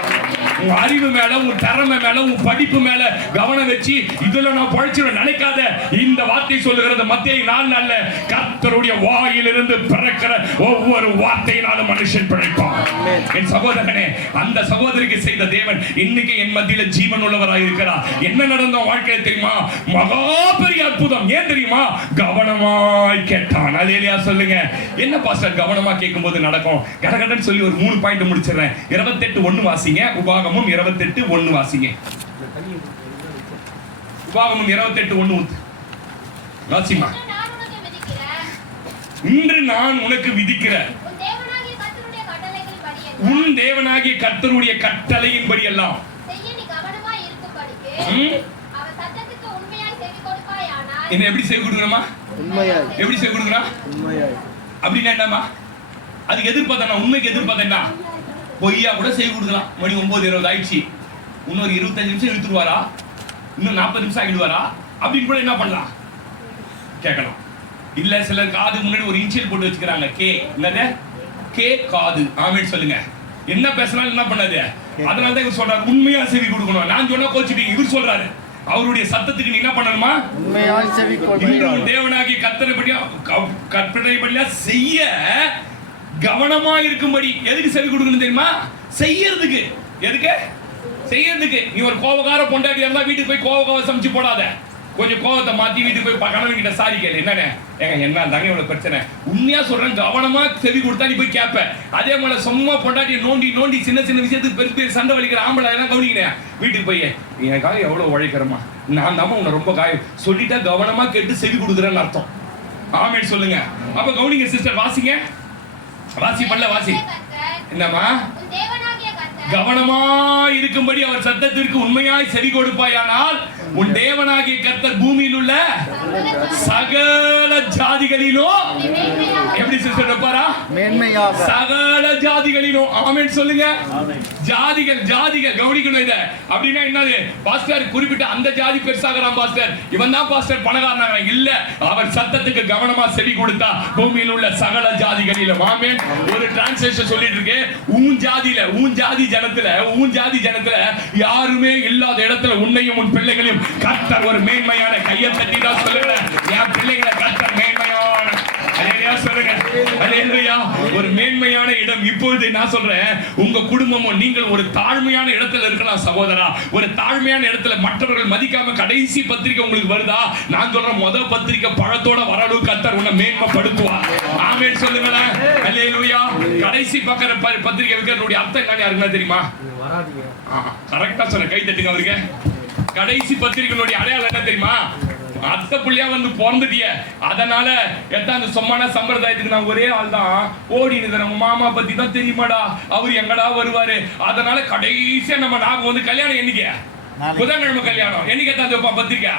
உன் அறிவு மேல, உன் திறமை மேல, உன் படிப்பு மேல கவனம் வச்சு இதுல நான் பழிச்சிட நினைக்காத. இந்த வார்த்தை சொல்லுகிறது மத்தேயு 4:4, கர்த்தருடைய வாயிலிருந்து பிறக்கிற ஒவ்வொரு வார்த்தையினாலும் மனுஷன் பிழைப்பான். என் சகோதரனே, அந்த சகோதரிக்கு செய்த தேவன் இன்னைக்கு என் மத்தியில ஜீவன் உள்ளவராய் இருக்கிறார். என்ன நடந்த வாழ்க்கையில தெரியுமா, மகா பெரிய அற்புதம். ஏன் தெரியுமா, கவனமாய் கேட்டான். அல்லேலூயா சொல்லுங்க. என்ன பாஸ்டர் கவனமா கேட்கும் போது நடக்கும்? கடகடன்னு சொல்லி ஒரு 3 பாயிண்ட் முடிச்சிடுறேன். 28:1 வாசிங்க. உபாகமும் 28:1 வாசிங்க. உபாகமும் 28:1 வாசிமா. இன்று நான் உனக்கு விதிக்கிற உன் தேவனாகிய கர்த்தருடைய கட்டளையின்படி எல்லாம் என்ன எப்படி செய்து கொடுக்கணுமா? எப்படி செய்து கொடுக்கணும் அப்படின்னா என்னமா? அதுக்கு எதிர்பார்த்தா, உண்மைக்கு எதிர்பார்த்தா பொய்யா கூட செய்து கொடுக்கலாம். மணி 9:20 ஆயிடுச்சு, இன்னொரு 25 நிமிஷம் இழுத்துருவாரா, இன்னும் 40 நிமிஷம் ஆகிடுவாரா அப்படின்னு கூட என்ன பண்ணலாம் கேட்கலாம். இல்ல சிலர் காது முன்னாடி ஒரு இன்ஷியல் போட்டு வச்சுக்கிறாங்க, கே. என்னது? கே காது. ஆமென் சொல்லுங்க. என்ன பேசினாலும் என்ன பண்ணாது. அதனால தான் இவர் சொல்றாரு, உண்மையா செவி கொடுக்கணும். நான் சொன்னா கோச்சிட்டீங்க. இவர் சொல்றாரு, அவருடைய சத்தத்துக்கு நீ என்ன பண்ணணுமா? உண்மையாய் செவி கொடுக்கணும். தேவனாகிய கற்பனைப்படியா செய்ய கவனமா இருக்கும்படி. எதுக்கு செவி கொடுக்கணும் தெரியுமா? செய்யறதுக்கு. எதுக்கு? செய்யறதுக்கு. நீ ஒரு கோபக்கார பொண்டாட்டியா இருந்தா வீட்டுக்கு போய் கோபக்கார சமைச்சு போடாத. கொஞ்சம் கோபத்தை மாத்தி வீட்டுக்கு போய் கணவன் கிட்ட சாரி கேளு. என்னன்னு, ஏங்க என்ன தாங்க இவ்வளவு பிரச்சனை? உண்மையா சொல்றேன், கவனமா செவி கொடுத்தா நீ போய் கேட்ப. அதே போல சும்மா பொண்டாட்டி நோண்டி நோண்டி சின்ன சின்ன விஷயத்துக்கு பெரிய பெரிய சண்டை வலிக்கிற ஆம்பளை எல்லாம் கவனிக்கிறேன். வீட்டுக்கு போய் எனக்காக எவ்வளவு உழைக்கிறமா, நான் தாம உன்னை ரொம்ப காயம் சொல்லிட்டா கவனமா கேட்டு செவி கொடுக்குறேன்னு அர்த்தம். ஆமென் சொல்லுங்க. அப்ப கவனிங்க சிஸ்டர், வாசிங்க. வாசி பண்ணல வாசி. என்னமா? கவனமா இருக்கும்படி அவர் சத்தத்திற்கு உண்மையாய் செவி கொடுப்பாயானால் உன் தேவனாகிய கர்த்தர் பூமியில் உள்ள சகல ஜாதிகளிலும் எப்படி சிஸ்டர் இருப்பாரா? மேன்மையாக சகல ஜாதிகளிலும். ஆமென் சொல்லுங்க. ஜாதிகள் ஜாதிகள் கவனிக்கணும் இத. அப்படின்னா என்னது? பாஸ்டர் குறிப்பிட்ட அந்த ஜாதி பெருசாகறான் பாஸ்டர், இவன் தான் பாஸ்டர் பணக்காரனாக இல்ல. அவர் சத்தத்துக்கு கவனமா செவி கொடுத்தா பூமியில் உள்ள சகல ஜாதிகளிலும். ஆமென். ஒரு டிரான்ஸ்லேஷன் சொல்லிட்டு இருக்கு, உன் ஜாதியில உன் ஜாதி ஜனத்துல யாருமே இல்லாத இடத்துல உன்னையும் உன் பிள்ளைகளையும் கர்த்தர் ஒரு மேன்மையான கையை தட்டி தான் சொல்லுங்க. என் பிள்ளைகளை கர்த்தர் மேன்மையான சொல்லுங்க. அல்லேலூயா. ஒரு மேன்மையான இடம். இப்பொழுது நான் சொல்றேன், உங்க குடும்பமும் நீங்கள் ஒரு தாழ்மையான இடத்துல இருக்கலாம் சகோதரா. ஒரு தாழ்மையான இடத்துல மற்றவர்கள் மதிக்காம கடைசி பத்திரிக்கை உங்களுக்கு வருதா? நான் சொல்றேன், முதல் பத்திரிக்கை பழத்தோட வரணும். கர்த்தர் உன்னை மேன்மைப்படுத்துவார். ஆமென் சொல்லுங்களேன். அல்லேலூயா. கடைசி பத்திரிக்கை வைக்கிறதுடைய அர்த்தம் என்ன யாருக்குன்னா தெரியுமா? கரெக்டா சொன்ன, கை தட்டுங்க அவருக்கு. கடைசி பத்திரிகைகளுடைய அடையாளம் என்ன தெரியுமா? அத்தை புள்ளியா வந்து பிறந்துட்டிய, அதனால எத்தாந்து சொம்மான சம்பிரதாயத்துக்கு நான் ஒரே ஆள் தான் ஓடினது. நம்ம மாமா பத்தி தான் தெரியுமாடா, அவரு எங்கடா வருவாரு. அதனால கடைசியா நம்ம நாங்க வந்து கல்யாணம் என்னைக்கு? புதன்கிழமை கல்யாணம். என்னைக்கு எத்தாந்து வைப்பா பத்திரிக்கை?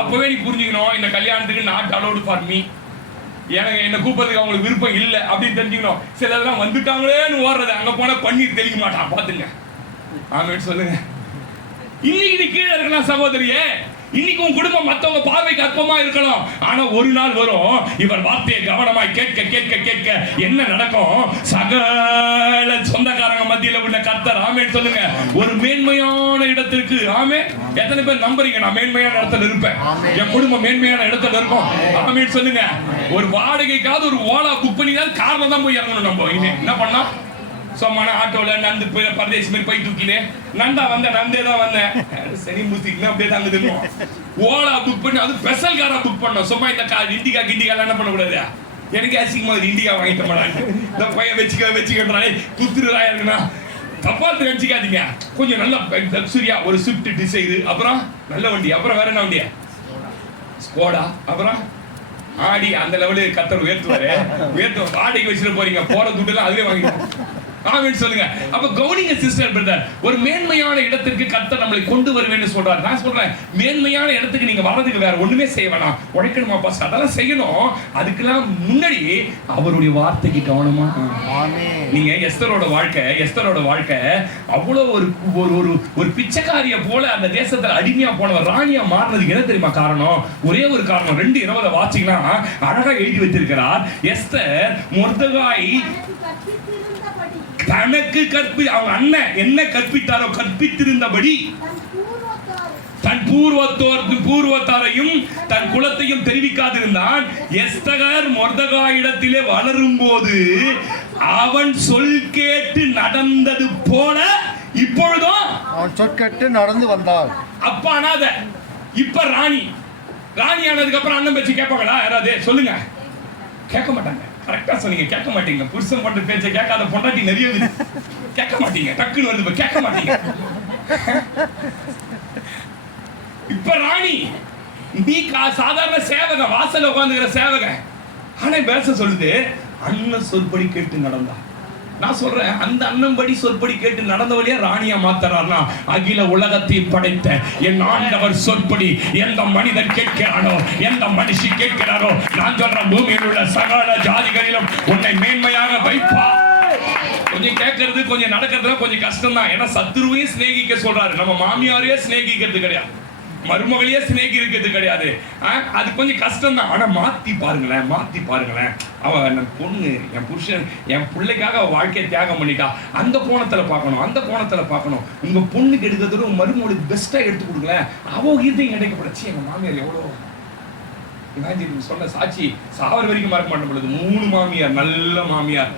அப்பவே நீ புரிஞ்சுக்கணும், இந்த கல்யாணத்துக்கு நாட் அலோடு ஃபார் மீ. எனக்கு என்ன கூப்பிடுறதுக்கு அவங்களுக்கு விருப்பம் இல்லை அப்படின்னு தெரிஞ்சுக்கணும். சிலதெல்லாம் வந்துட்டாங்களேன்னு ஓடுறது, அங்க போனா பன்னீர் தெளிக்க மாட்டான் பாத்துங்க. ஆமென் சொல்லுங்க. இன்னைக்கு நீ கீழே இருக்கலாம் சகோதரியே. இன்னைக்கு உன் குடும்பம் மத்தவங்க பார்வைக்கு அற்பமா இருக்கலாம். ஆனா ஒரு நாள் வரும், இவர் வார்த்தையை கவனமாய் கேட்க கேட்க கேட்க என்ன நடக்கும்? சகல சொந்தக்காரங்க மத்தியில உள்ள கர்த்தர் ஆமென் சொல்லுங்க ஒரு மேன்மையான இடத்திற்கு. ஆமென். எத்தனை பேர் நம்புறீங்க நான் மேன்மையான இடத்துல இருப்பேன், என் குடும்பம் மேன்மையான இடத்துல இருக்கும்? ஆமென் சொல்லுங்க. ஒரு வாடகைக்காவது ஒரு ஓலா புக் பண்ணி தான் கார்ல தான் போய் இறங்கணும். நம்ம என்ன பண்ணா சொமான ஆட்டோல நந்து போய் பரதேசி மாதிரி போய் தூக்கினே நந்தே தான் வந்தேன். சனி மூசிக்கு அப்படியே தாங்க தெரியும். ஓலா புக் பண்ணி அது ஸ்பெஷல் காரா புக் பண்ணோம். சும்மா இந்த இண்டிகா கிண்டிகாலாம் என்ன பண்ணக்கூடாது. எனக்கு அசிங்கமா இண்டிகா வாங்கிட்ட மாட்டாங்க. இந்த பையன் வச்சுக்கிறானே குத்துருதா இருக்குன்னா தப்பா நினைச்சிக்காதீங்க. கொஞ்சம் நல்ல லக்ஸுரியா ஒரு ஸ்விஃப்ட் டிசைர், அப்புறம் நல்ல வண்டி, அப்புறம் வேற என்ன வண்டி? ஸ்கோடா, அப்புறம் ஆடி. அந்த லெவலுக்கு கர்த்தர் உயர்த்துவாரு. வாடகைக்கு வச்சுட்டு போறீங்க, போற துட்டுலாம் அதுவே வாங்கிடுவோம். ஆமென் சொல்லுங்க. அப்ப கவனிங்க சிஸ்டர் பிரதர், ஒரு மேன்மையான இடத்திற்கு கர்த்தர் நம்மளை கொண்டு வருவேன்னு சொல்றாரு. நான் சொல்றேன், மேன்மையான இடத்துக்கு நீங்க வர்றதுக்கு வேற ஒண்ணுமே செய்ய வேணாம். உழைக்கணுமா பாஸ், அதெல்லாம் செய்யணும். அதுக்கெல்லாம் முன்னாடி அவருடைய வார்த்தைக்கு கவனமா. நீங்க எஸ்தரோட வாழ்க்கை அவ்வளவு ஒரு பிச்சைக்காரிய போல அந்த தேசத்துல அடிமையா போனவர் ராணியா மாறினதுக்கு என்ன தெரியுமா காரணம்? ஒரே ஒரு காரணம். 2:20 வாசிங்கன்னா அழகா எழுதி வைத்திருக்கிறார். எஸ்தர் மொர்தெகாய் தனக்கு அவங்க அண்ணன் என்ன கற்பித்தாரோ கற்பித்திருந்தபடி தன் பூர்வத்தாரையும் தன் குலத்தையும் தெரிவிக்காதிருந்தான். எஸ்தர் மொர்தெகாயிடத்திலே வளரும் போது அவன் சொல் கேட்டு நடந்தது போல இப்பொழுதும் அவன் சொற்கேட்டு நடந்து வந்தாள். அப்ப அனாதை, இப்ப ராணி ஆனதுக்கு அப்புறம் அண்ணன் பேச்சு கேட்பாங்களா? யாராவது சொல்லுங்க. கேட்க மாட்டாங்க. கரெக்டா சொன்னீங்க, கேட்க மாட்டீங்க. புருஷன் பண்ற பேச்சை கேட்காத பொண்டாட்டி நிறைய கேட்க மாட்டீங்க. டக்குன்னு வருது, கேட்க மாட்டீங்க. இப்ப ராணி, நீ சாதாரண சேவக, வாசல்ல உட்கார்ந்துக்கிற சேவக. ஆனா பேச சொல்லுது, அண்ணன் சொற்படி கேட்டு நடந்தா. நான் சொல்றேன், அந்த அண்ணன்படி சொற்படி கேட்டு நடந்தவழியா ராணியா மாத்தறார்னா, அகில உலகத்தை படைத்த என் ஆண்டவர் சொற்படி எந்த மனிதன் கேட்கிறானோ, எந்த மனுஷி கேட்கிறாரோ, நான் சொல்றேன், பூமியில் உள்ள சகல ஜாதிகளிலும் உன்னை மேன்மையாக வைப்பா. கொஞ்சம் கேட்கறது கொஞ்சம் நடக்கிறதுல கொஞ்சம் கஷ்டம் தான். ஏன்னா சத்துருவையும் சிநேகிக்க சொல்றாரு. நம்ம மாமியாரையே சிநேகிக்கிறது கிடையாது, மருமகளையே சிநேகிக்கிறது கிடையாது. அது கொஞ்சம் கஷ்டம் தான். ஆனா மாத்தி பாருங்களேன். அவன் பொண்ணு, என் புருஷன், என் பிள்ளைக்காக அவ வாழ்க்கையை தியாகம் பண்ணிட்டா. அந்த கோணத்துல பார்க்கணும். உங்க பொண்ணுக்கு எடுக்கிறதோட உங்க மருமகளுக்கு பெஸ்டா எடுத்து கொடுக்கல. அவ இதயம் கிடைக்கப்படச்சு. எங்க மாமியார் எவ்வளவு சொன்ன சாட்சி சாவர வரைக்கும் மறக்க மாட்டேன் பொழுது 3 மாமியார், நல்ல மாமியார்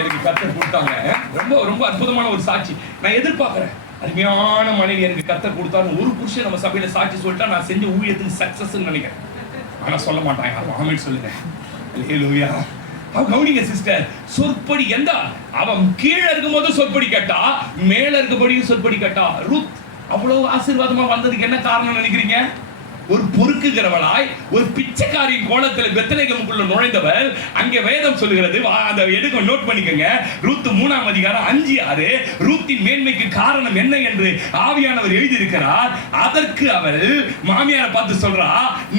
எனக்கு கர்த்தர் கொடுத்தாங்க. ரொம்ப ரொம்ப அற்புதமான ஒரு சாட்சி. நான் எதிர்பார்க்கிறேன், அருமையான மனைவி எனக்கு கர்த்தர் கொடுத்தாரு. ஒரு புருஷன் நம்ம சபையில சாட்சி சொல்லிட்டா நான் செஞ்ச ஊழியத்துக்கு சக்சஸ் நினைக்கிறேன். ஆனா சொல்ல மாட்டாங்க. ஆமென் சொல்லுங்க. அல்லேலூயா. கவனிங்க சிஸ்டர், சொற்படி எந்த அவன் கீழே இருக்கும்போது சொற்படி கேட்டா, மேல இருக்கபடியும் சொற்படி கேட்டா. ரூத் அவ்வளவு ஆசீர்வாதமா வந்ததுக்கு என்ன காரணம் நினைக்கிறீங்க? ஒரு பொறுக்குகிறவளாய் ஒரு பிச்சைக்காரியின் கோலத்தில் பெத்லகேமுக்குள்ள நுழைந்தவர். அங்கே வேதம் சொல்லுகிறது, அந்த எடுக்க நோட் பண்ணிக்கங்க, ரூத் 3ஆம் அதிகாரம் 5-6. ரூத்தின் மேன்மைக்கு காரணம் என்ன என்று ஆவியானவர் எழுதியிருக்கிறார். அதற்கு அவள் மாமியாரை பார்த்து சொல்றா,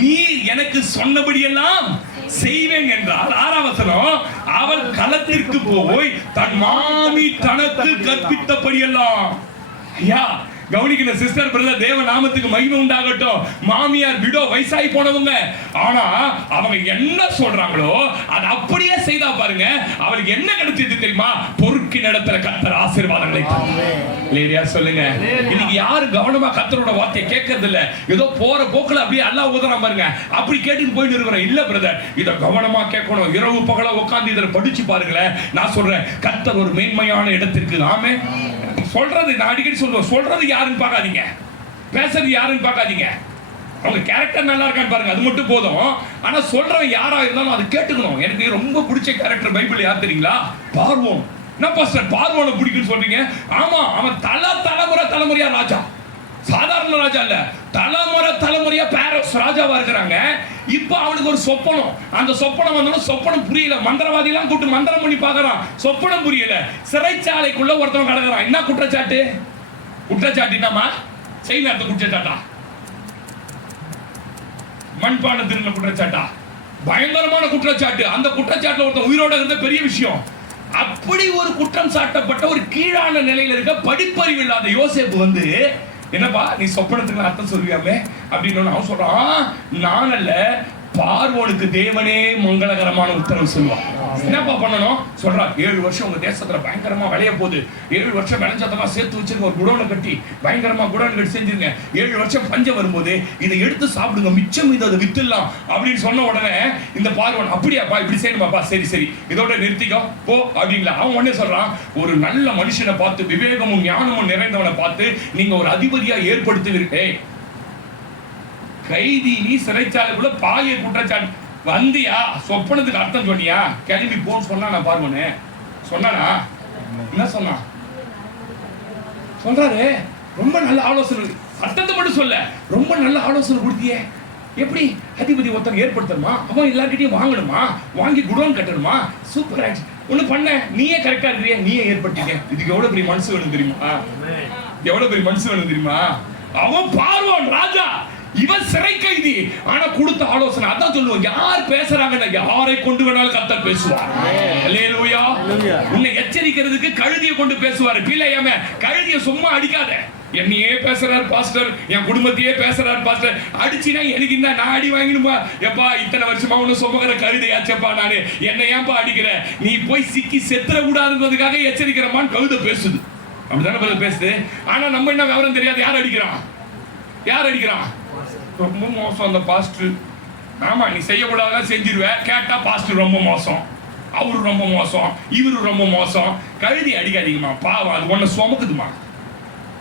நீ எனக்கு சொன்னபடியெல்லாம் செய்வேன் என்றால். 6ஆம் வசனம், அவள் களத்திற்கு போய் தன் மாமி தனக்கு கற்பித்தபடியெல்லாம். ஐயா கவனிக்கிற சிஸ்டர் பிரதர், தேவ நாமத்துக்கு மகிமை உண்டாகட்டும். மாமியார் விடோ வயசாகி போனவங்க, ஆனா அவங்க என்ன சொல்றாங்களோ அது அப்படியே செய்தா பாருங்க, அவளுக்கு என்ன கிடைச்சது தெரியுமா? பொறுக்கின் இடத்துல கர்த்தர் ஆசீர்வாதங்களை தந்தார். சொல்லுங்க, இன்னைக்கு யாரு கவனமா கர்த்தரோட வார்த்தையை கேட்கறது இல்ல. ஏதோ போற போக்குல அப்படியே அல்லாஹ் ஊதுறான் பாருங்க, அப்படி கேட்டுட்டு போயிட்டு இருக்கிறோம். இல்ல பிரதர், இத கவனமா கேட்கணும். இரவு பகல உட்கார்ந்து இத படிச்சு பாருங்களேன். நான் சொல்றேன், கர்த்தர் ஒரு மேன்மையான இடத்திற்கு. ஆமே சொல்றது, நான் அடிக்கடி சொல்லுவேன், சொல்றது யாருன்னு பார்க்காதீங்க, பேசுறது யாருன்னு பார்க்காதீங்க. அவங்க கேரக்டர் நல்லா இருக்கான்னு பாருங்க, அது மட்டும் போதும். ஆனா சொல்றவன் யாரா இருந்தாலும் அது கேட்டுக்கணும். எனக்கு ரொம்ப பிடிச்ச கேரக்டர் பைபிள் யார் தெரியுங்களா? பார்வோன். என்ன பாஸ்டர் பார்வோனை பிடிக்குன்னு சொல்றீங்க? ஆமா, அவன் தலைமுறையா ராஜா, சாதாரண ராஜா இல்ல, தலைமுறையா பாரஸ் ராஜாவா இருக்கிறாங்க. இப்ப அவனுக்கு ஒரு சொப்பனம், அந்த சொப்பனம் வந்தாலும் சொப்பனம் புரியல. மந்திரவாதி எல்லாம் கூட்டு மந்திரம் பண்ணி பாக்குறான், சொப்பனம் புரியல. சிறைச்சாலைக்குள்ள ஒருத்தவன் கிடக்குறான். என்ன குற்றச்சாட்டு? குற்றச்சாட்டுமா செய் நேரத்தை குற்றச்சாட்டா? மண்பான திரும்ப குற்றச்சாட்டா? பயங்கரமான குற்றச்சாட்டு. அந்த குற்றச்சாட்டுல ஒருத்தன் உயிரோட இருந்த பெரிய விஷயம். அப்படி ஒரு குற்றம் சாட்டப்பட்ட ஒரு கீழான நிலையில இருக்க படிப்பறிவு இல்லாத யோசேப்பு வந்து, என்னப்பா நீ சொப்பனத்துக்கு அர்த்தம் சொல்லுவியாமே அப்படின்னு அவன் சொல்றான், நான் அல்ல, பார்வோனுக்கு தேவனே மங்களகரமான உத்தரவு சொல்லுவான். என்னப்பா பண்ணணும் சொல்றா, 7 வருஷம் உங்க தேசத்துல பயங்கரமா விளைய போகுது, 7 வருஷம் விளைஞ்சதமா சேர்த்து வச்சிருக்க ஒரு குடோனை கட்டி பயங்கரமா குடோன் கட்டி செஞ்சிருங்க. 7 வருஷம் பஞ்சம் வரும்போது இதை எடுத்து சாப்பிடுங்க, மிச்சம் இதை அதை வித்துடலாம் அப்படின்னு சொன்ன உடனே இந்த பார்வன், அப்படியாப்பா இப்படி செய்யணுமாப்பா, சரி சரி இதோட நிறுத்திக்கோ போ அப்படிங்களா. அவன் உடனே சொல்றான், ஒரு நல்ல மனுஷனை பார்த்து, விவேகமும் ஞானமும் நிறைந்தவனை பார்த்து நீங்க ஒரு அதிபதியா ஏற்படுத்துவீர்களே. கைதி நீ சிறைச்சாலைக்குள்ள பாலியல் குற்றச்சாட்டு வந்தியா, சொப்பனத்துக்கு அர்த்தம் சொன்னியா, கிளம்பி போன்னு சொன்னா பார்வனே சொன்னானா? என்ன சொன்னா? சொல்றாரு, ரொம்ப நல்ல ஆலோசனை, சட்டத்தை மட்டும் சொல்ல, ரொம்ப நல்ல ஆலோசனை கொடுத்தியே. எப்படி அதிபதி ஒருத்தன் ஏற்படுத்தணுமா, அவன் எல்லார்கிட்டையும் வாங்கணுமா, வாங்கி குடோன் கட்டணுமா, சூப்பர் ஆச்சு. ஒண்ணு பண்ண, நீயே கரெக்டா இருக்கிறிய, நீயே ஏற்படுத்திக்க. இதுக்கு எவ்வளவு பெரிய மனசு வேணும் தெரியுமா? எவ்வளவு பெரிய மனசு வேணும் தெரியுமா? அவன் பார்வோன் ராஜா, இவன் சிறை கைதி, ஆனா கொடுத்த ஆலோசனை அதான் சொல்லுவோம். யார் பேசுறாங்கன்னா யாரை கொண்டு வேணாலும் கர்த்தர் பேசுவார். அல்லேலூயா. உன்னை எச்சரிக்கிறதுக்கு கழுதியை கொண்டு பேசுவாரு. பிள்ளையாம கழுதியை சும்மா அடிக்காத. என்னையே பேசுறாரு பாஸ்டர், என் குடும்பத்தையே பேசுறாரு பாஸ்டர், அடிச்சுனா எனக்கு இந்த நான் அடி வாங்கிடுமா? எப்பா இத்தனை வருஷமா ஒண்ணு சுமக்கிற கழுதையாச்சப்பா நானு, என்னை ஏன்பா அடிக்கிற? நீ போய் சிக்கி செத்துற கூடாதுன்றதுக்காக எச்சரிக்கிறமான்னு கழுதை பேசுது. அப்படித்தானே பேசுது. ஆனா நம்ம என்ன விவரம் தெரியாது. யார் அடிக்கிறான்? யார் அடிக்கிறான்? ரொம்ப மோசம் அந்த பாஸ்டர். ஆமா, நீ செய்யக்கூடாதான் செஞ்சிருவ, கேட்டா பாஸ்டர் ரொம்ப மோசம், அவரு ரொம்ப மோசம், இவரு ரொம்ப மோசம். கழுதி அடிக்காதீங்கம்மா, பாவம், அது ஒன்ன சுமக்குதுமா.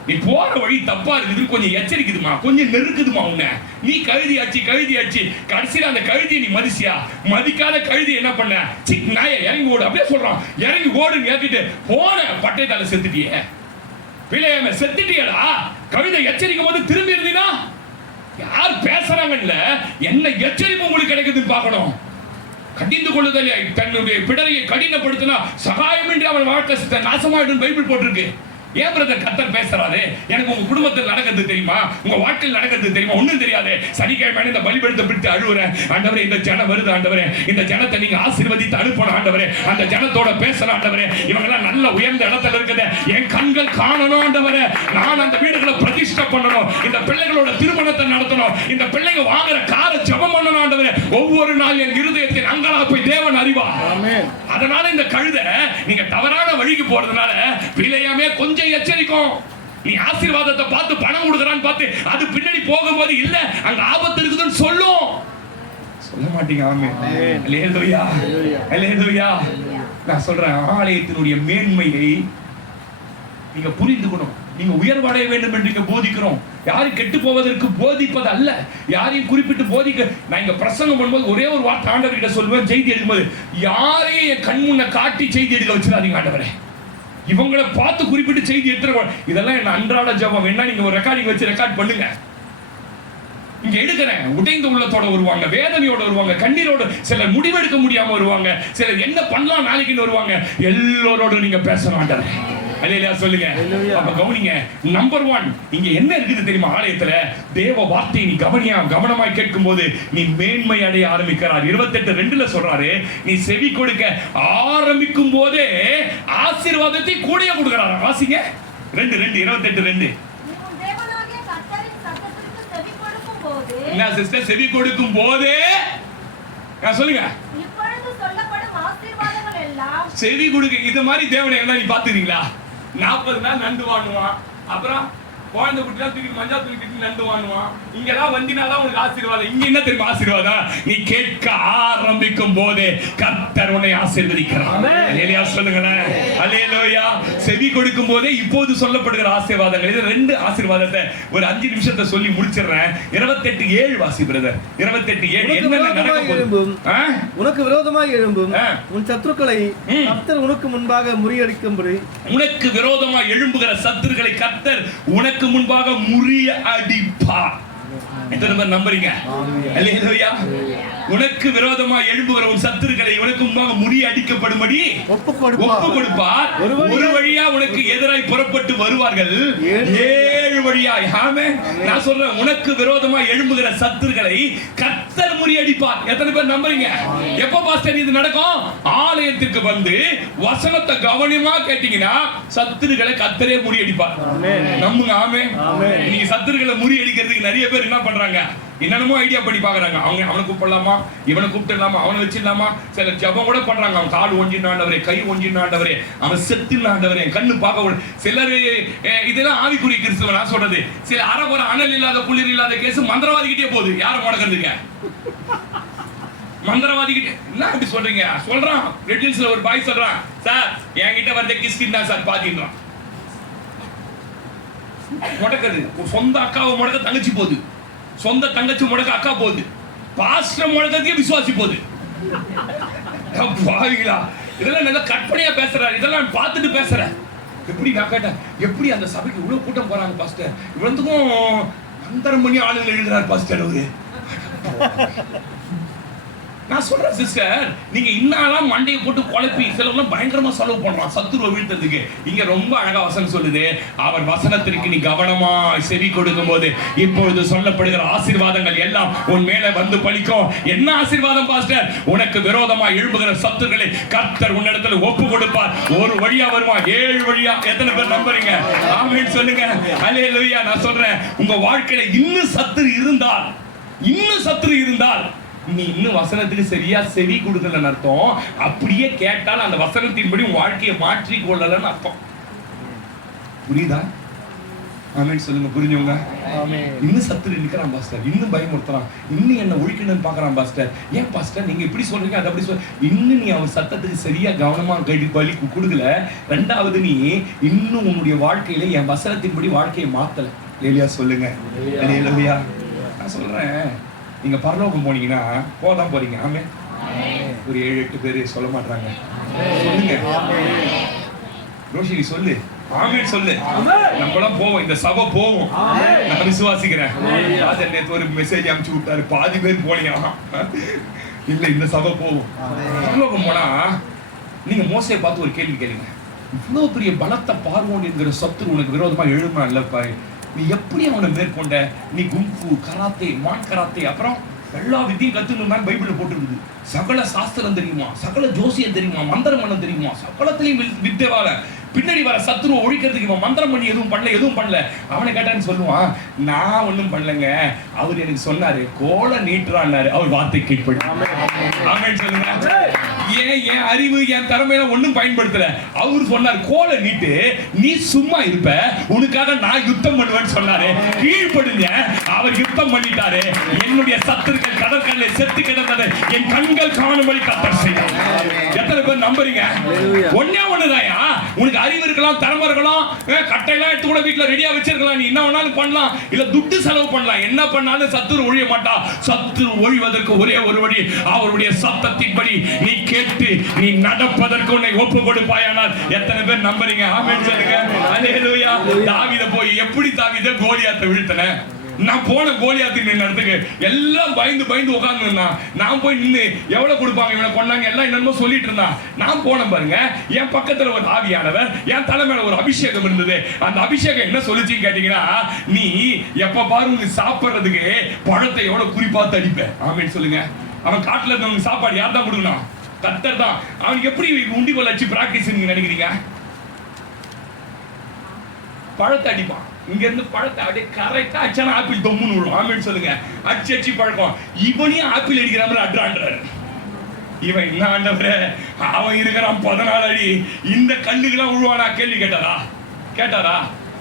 நீ போற வழி தப்பா இருக்குது, கொஞ்சம் எச்சரிக்குதுமா, கொஞ்சம் நெருக்குதுமா உன்னை. நீ கழுதி அடிச்சு கடைசியில அந்த கழுதியை நீ மதிச்சியா? மதிக்காத கழுதி என்ன பண்ண? சிக் நாய இறங்கி ஓடு, அப்படியே சொல்றான். இறங்கி ஓடுன்னு ஏத்திட்டு போன பட்டயத்தால செத்துட்டியே. பிள்ளையாம செத்துட்டியடா. கழுதை எச்சரிக்கும் போது திரும்பி இருந்தீனா யார் பேசுறாங்கல்ல, என்ன எச்சரிப்பு உங்களுக்கு கிடைக்குதுன்னு பார்க்கணும். கடிந்து கொள்ளுதல் தன்னுடைய பிடரையை கடினப்படுத்தினா சகாயமின்றி அவன் வாழ்க்கை நாசமாயிடும் பைபிள் போட்டிருக்கு. ஏன் பிரதர் கர்த்தர் பேசுறாரு? எனக்கு உங்க குடும்பத்தில் நடக்கிறது தெரியுமா, உங்க வாழ்க்கையில் நடக்கிறது தெரியுமா? ஒண்ணும் தெரியாது. சனிக்கிழமை இந்த பலிபீடத்தை பிடித்து அழுவுறேன், ஆண்டவரே இந்த ஜனம் வருது ஆண்டவரே, இந்த ஜனத்தை நீங்க ஆசீர்வதித்து அனுப்பணும் ஆண்டவரே, அந்த ஜனத்தோட பேசலாம் ஆண்டவரே, இவங்க எல்லாம் நல்ல உயர்ந்த இடத்துல இருக்குது, என் கண்கள் காணணும் ஆண்டவரே, நான் அந்த வீடுகளை பிரதிஷ்டை பண்ணணும், இந்த பிள்ளைகளோட திருமணத்தை நடத்தணும், இந்த பிள்ளைங்க வாங்குற காரை ஜெபம் பண்ணணும் ஆண்டவரே. ஒவ்வொரு நாள் என் இருதயத்தின் அங்கலாப்பை தேவன் அறிவார். அதனால இந்த கழுதை நீங்க தவறான வழிக்கு போறதுனால பிள்ளையாமே கொஞ்சம் எச்சரிக்கும். நீ ஆசீர்வாதத்தை பார்த்து பணம் கொடுக்கறான்னு பார்த்து அது பின்னாடி போகும்போது இல்ல அங்க ஆபத்து இருக்குதுன்னு சொல்லும். சொல்ல மாட்டீங்க. ஆமென். அல்லேலூயா. அல்லேலூயா. நான் சொல்றேன், ஆலயத்தினுடைய மேன்மையை நீங்க புரிந்துக்கணும். நீங்க உயர்வடைய வேண்டும் என்று இங்க போதிக்கிறோம். யாரும் கெட்டு போவதற்கு போதிப்பது அல்ல, யாரையும் குறிப்பிட்டு போதிக்க. நான் இங்க பிரசங்கம் பண்ணும்போது ஒரே ஒரு வார்த்தை ஆண்டவர்கிட்ட சொல்லுவேன், செய்தி எடுக்கும்போது, யாரையும் என் கண் முன்ன காட்டி செய்தி எடுக்க வச்சிடாதீங்க ஆண்டவரே. இவங்களை பார்த்து குறிப்பிட்டு செய்தி எடுத்துருவோம். இதெல்லாம் என்ன அன்றாட ஜெபம். வேணா நீங்க ஒரு ரெக்கார்டிங் வச்சு ரெக்கார்ட் பண்ணுங்க. இங்க எடுக்கிறேன். உடைந்த உள்ளத்தோட வருவாங்க, வேதனையோட வருவாங்க, கண்ணீரோட, சிலர் முடிவெடுக்க முடியாம வருவாங்க, சிலர் என்ன பண்ணலாம் நாளைக்குன்னு வருவாங்க. எல்லோரோட நீங்க பேச மாட்டாரு. அல்லேலூயா சொல்லுங்க. அப்ப கவனிங்க. நம்பர் 1 இங்க என்ன இருக்குது தெரியுமா? ஆலயத்துல தேவ வார்த்தையை நீ கவனமாய் கேட்கும் போது நீ மேன்மை அடைய ஆரம்பிக்கிறார். 28:2 சொல்றாரு, நீ செவி கொடுக்க ஆரம்பிக்கும் போதே ஆசீர்வாதத்தை கூடயே கொடுக்கிறார். வாசிங்க 2:28. என்ன சிஸ்டர்? செவி கொடுக்கும் போதே சொல்லுங்க. செவி கொடுக்க இது மாதிரி தேவனை என்ன நீ பாத்துறீங்களா? 40 நாள் நண்டு வாங்குவான், அப்புறம் குழந்தை குட்டிலாம் தூக்கி மஞ்சா தூக்கி கட்டி நண்டு வாங்குவான். இங்கெல்லாம் வந்தினாதான் உனக்கு ஆசீர்வாதம். இங்க என்ன தெரியுமா ஆசீர்வாதம்? நீ கேட்க ஆரம்பிக்கும் போதே கர்த்தர் உன்னை ஆசீர்வதிக்கிறார். அல்லேலூயா சொல்லுங்களேன். அல்லேலூயா. செவி கொடுக்கும் போதே இப்போது சொல்லப்படுகிற ஆசீர்வாதங்கள். இது 2 ஆசீர்வாதத்தை ஒரு 5 நிமிஷத்தை சொல்லி முடிச்சிடுறேன். 28:7 வாசி பிரதர். 28:7 என்ன நடக்க போகுது? உனக்கு விரோதமாய் எழும்பும் உன் சத்துருக்களை கர்த்தர் உனக்கு முன்பாக முறியடிக்கும்படி, உனக்கு விரோதமாய் எழும்புகிற சத்துருக்களை கர்த்தர் உனக்கு முன்பாக முறியடிப்பார். எத்தனை நம்புறீங்க? அல்லேலூயா. உனக்கு விரோதமாய் எழும்புகிற உன் சத்துருக்களை உனக்கு முன்பாக முறியடிக்கப்படும்படி ஒப்பு கொடுப்பார். ஒரு வழியா உனக்கு எதிராய் புறப்பட்டு வருவார்கள், 7 வழியாய். ஆமென். நான் சொல்றேன், உனக்கு விரோதமாய் எழும்புகிற சத்துருக்களை கர்த்தர் முறியடிப்பார். எத்தனை பேர் நம்புறீங்க? எப்ப பாஸ்டர் இது நடக்கும்? ஆலயத்துக்கு வந்து வசனத்தை கவனமா கேட்டீங்கன்னா சத்துருக்களை கர்த்தரே முறியடிப்பார். நம்புங்க. ஆமென். இன்னைக்கு சத்துருக்களை முறியடிக்கிறதுக்கு நிறைய பேர் என்ன பண்றாங்க? என்னென்னமோ ஐடியா பண்ணி பாக்குறாங்க. அவனை கூப்பிடலாமா, இவனை கூப்பிடலாமா, அவனை வச்சிடலாமா, சில ஜபம் கூட பண்றாங்க. அவன் கால் ஒஞ்சினாண்டவரே, கை ஒஞ்சினாண்டவரே, அவன் செத்துனாண்டவரே, கண்ணு பார்க்க. சிலர் இதெல்லாம் ஆவிக்குரிய கிறிஸ்தவன் நான் சொல்றது. சில அறகுறை அனல் இல்லாத குளிர் இல்லாத கேஸ் மந்திரவாதிகிட்டே போகுது. யாரை முடக்கிறதுங்க? மந்திரவாதிகிட்டே. என்ன அப்படி சொல்றீங்க? சொல்றான். ரெட் ஹில்ஸ்ல ஒரு பாய் சொல்றான், சார் என்கிட்ட வந்த கிஸ்கின் தான் சார் பாத்தீங்களாம். முடக்குது. சொந்த அக்காவை முடக்க தங்கச்சி போகுது, சொந்த தங்கச்சி முடக்க அக்கா போகுது, பாஸ்டர் முடக்கத்தையே விசுவாசி போகுது. இதெல்லாம் நல்லா கற்பனையா பேசுறாரு. இதெல்லாம் பார்த்துட்டு பேசுறேன். எப்படி நான் கேட்டேன், எப்படி அந்த சபைக்கு இவ்வளவு கூட்டம் போறாங்க பாஸ்டர்? இவ்வளவுக்கும் மந்திரம் பண்ணி ஆளுங்க எழுதுறாரு பாஸ்டர் அவரு. நான் சொல்றேன் சிஸ்டர், நீங்க இன்னாலாம் மண்டையை போட்டு குழப்பி சிலர்லாம் பயங்கரமா செலவு பண்றான் சத்துருவை வீழ்த்ததுக்கு. இங்க ரொம்ப அழகா வசனம் சொல்லுது, அவர் வசனத்திற்கு நீ கவனமா செவி கொடுக்கும் போது இப்பொழுது சொல்லப்படுகிற ஆசீர்வாதங்கள் எல்லாம் உன் மேல வந்து பலிக்கும். என்ன ஆசீர்வாதம் பாஸ்டர்? உனக்கு விரோதமா எழும்புகிற சத்துருக்களை கர்த்தர் உன்னிடத்துல ஒப்பு கொடுப்பார். ஒரு வழியா வருவான், 7 வழியா. எத்தனை பேர் நம்புறீங்க? ஆமென் சொல்லுங்க. அல்லேலூயா. நான் சொல்றேன், உங்க வாழ்க்கையில இன்னும் சத்துரு இருந்தால் நீ இன்னும் வசனத்துக்கு சரியா செவி கொடுக்கலன்னு அர்த்தம். அப்படியே கேட்டால் அந்த வசனத்தின்படி வாழ்க்கையை மாற்றி கொள்ளலன்னு அர்த்தம். புரியுதா? ஆமென் சொல்லுங்க. புரிஞ்சவங்க? இன்னும் சத்துரு நிக்கிறான் பாஸ்டர், இன்னும் பயமுறுத்துறான், இன்னும் என்ன ஒழிக்கணும்னு பாக்குறான் பாஸ்டர். ஏன் பாஸ்டர் நீங்க இப்படி சொல்றீங்க, அது அப்படி சொல்ற? இன்னும் நீ அவன் சத்தத்துக்கு சரியா கவனமா பலி கொடுக்கல. 2வது, நீ இன்னும் உன்னுடைய வாழ்க்கையில என் வசனத்தின்படி வாழ்க்கையை மாத்தல. இல்லையா சொல்லுங்க. இல்லையா? நான் சொல்றேன், நீங்க பரலோகம் போனீங்கன்னா போதான் போறீங்க. ஆமே. ஒரு 7-8 பேரு சொல்ல மாட்டாங்க. சொல்லுங்க. ரோஷினி சொல்லு. ஆமென் சொல்லு. நம்மளாம் போவோம், இந்த சபை போவோம். நான் விசுவாசிக்கிறேன். நேத்து ஒரு மெசேஜ் அனுப்பிச்சு விட்டாரு, பாதி பேர் போனீங்க. இல்ல, இந்த சபை போவோம். பரலோகம் போனா நீங்க மோசையை பார்த்து ஒரு கேள்வி கேளுங்க. இவ்வளவு பெரிய பலத்த பார்வோன் என்கிற சத்துரு உனக்கு விரோதமா எழுமா இல்லப்பா, நீ எப்படி அவனை மேற்கொண்ட? நீ குங்ஃபு, கராத்தே, மான் கராத்தே, அப்புறம் எல்லா வித்தையும் கத்துக்கணும் பைபிள்ல போட்டுருக்குது. சகல சாஸ்திரம் தெரியுமா, சகல ஜோசியம் தெரியுமா, மந்திரம் பண்ண தெரியுமா, சகலத்திலையும் வித்தைவால பின்னாடி வர சத்துருவை ஒழிக்கிறதுக்கு இவன் மந்திரம் பண்ணி எதுவும் பண்ணல. அவனை கேட்டான்னு சொல்லுவான், நான் ஒண்ணும் பண்ணலங்க, அவர் எனக்கு சொன்னாரு, கோல நீட்டுறான்னாரு. அவர் வார்த்தை கீழ்ப்படி. ஆமென் சொல்லுங்க. என் அறிவு என் திறமையில ஒண்ணும் பயன்படுத்தல. அவர் சொன்னார், கோல நீட்டு, நீ சும்மா இருப்ப, உனக்காக நான் யுத்தம் பண்ணுவேன்னு சொன்னாரு. கீழ்ப்படுங்க. அவர் யுத்தம் பண்ணிட்டாரு. என்னுடைய சத்துருக்கள் கடற்கரையில செத்து கிடந்தது என் கண்கள் காணும்படி கர்த்தர் செய்தார். எத்தனை பேர் நம்புறீங்க? ஒண்ணே ஒண்ணுதாயா. உனக்கு அறிவு இருக்கலாம், திறமை இருக்கலாம், கட்டையெல்லாம் எடுத்து கூட வீட்டுல ரெடியா வச்சிருக்கலாம். நீ என்ன வேணாலும் பண்ணலாம், இல்ல துட்டு செலவு பண்ணலாம். என்ன பண்ணாலும் சத்துரு ஒழிய மாட்டா. சத்துரு ஒழிவதற்கு ஒரே ஒரு வழி, அவருடைய சத்தத்தின்படி நீ கேட்டு நீ நடப்பதற்கு உன்னை ஒப்பு கொடுப்பாயானால். எத்தனை பேர் நம்புறீங்க? ஆமென் சொல்லுங்க. அல்லேலூயா. தாவீதை போய் எப்படி தாவீதை கோலியாத்தை வீழ்த்தின? நான் போன கோலியாத்தின் இடத்துக்கு எல்லாம் பயந்து பயந்து உட்கார்ந்து நான் போய் நின்று எவ்வளவு கொடுப்பாங்க இவனை கொண்டாங்க எல்லாம் என்னமோ சொல்லிட்டு இருந்தான். நான் போன பாருங்க, என் பக்கத்துல ஒரு ஆவியானவர், என் தலைமையில ஒரு அபிஷேகம் இருந்தது. அந்த அபிஷேகம் என்ன சொல்லுச்சுன்னு கேட்டீங்கன்னா, நீ எப்ப பாரு உனக்கு சாப்பிடுறதுக்கு பழத்தை எவ்வளவு குறிப்பாத்து அடிப்ப. ஆமேன்னு சொல்லுங்க. அவன் காட்டுல இருந்தவங்க சாப்பாடு யார் தான் கொடுக்கணும்? கர்த்தர் தான். அவனுக்கு எப்படி உண்டிகோல் அடிச்சு பிராக்டிஸ் நினைக்கிறீங்க? பழத்தை அடிப்பான். இங்க இருந்து பழத்தை அப்படியே கரெக்டா அச்சான ஆப்பிள் தொம்முன்னு விடும். ஆமேன்னு சொல்லுங்க. அடிச்சு பழக்கம். இவனையும் ஆப்பிள் அடிக்கிற மாதிரி அட்ரான்றாரு. இவன் என்ன ஆண்டவரே, அவன் இருக்கிறான் 14 அடி, இந்த கல்லுக்கெல்லாம் விழுவானா? கேள்வி கேட்டாரா?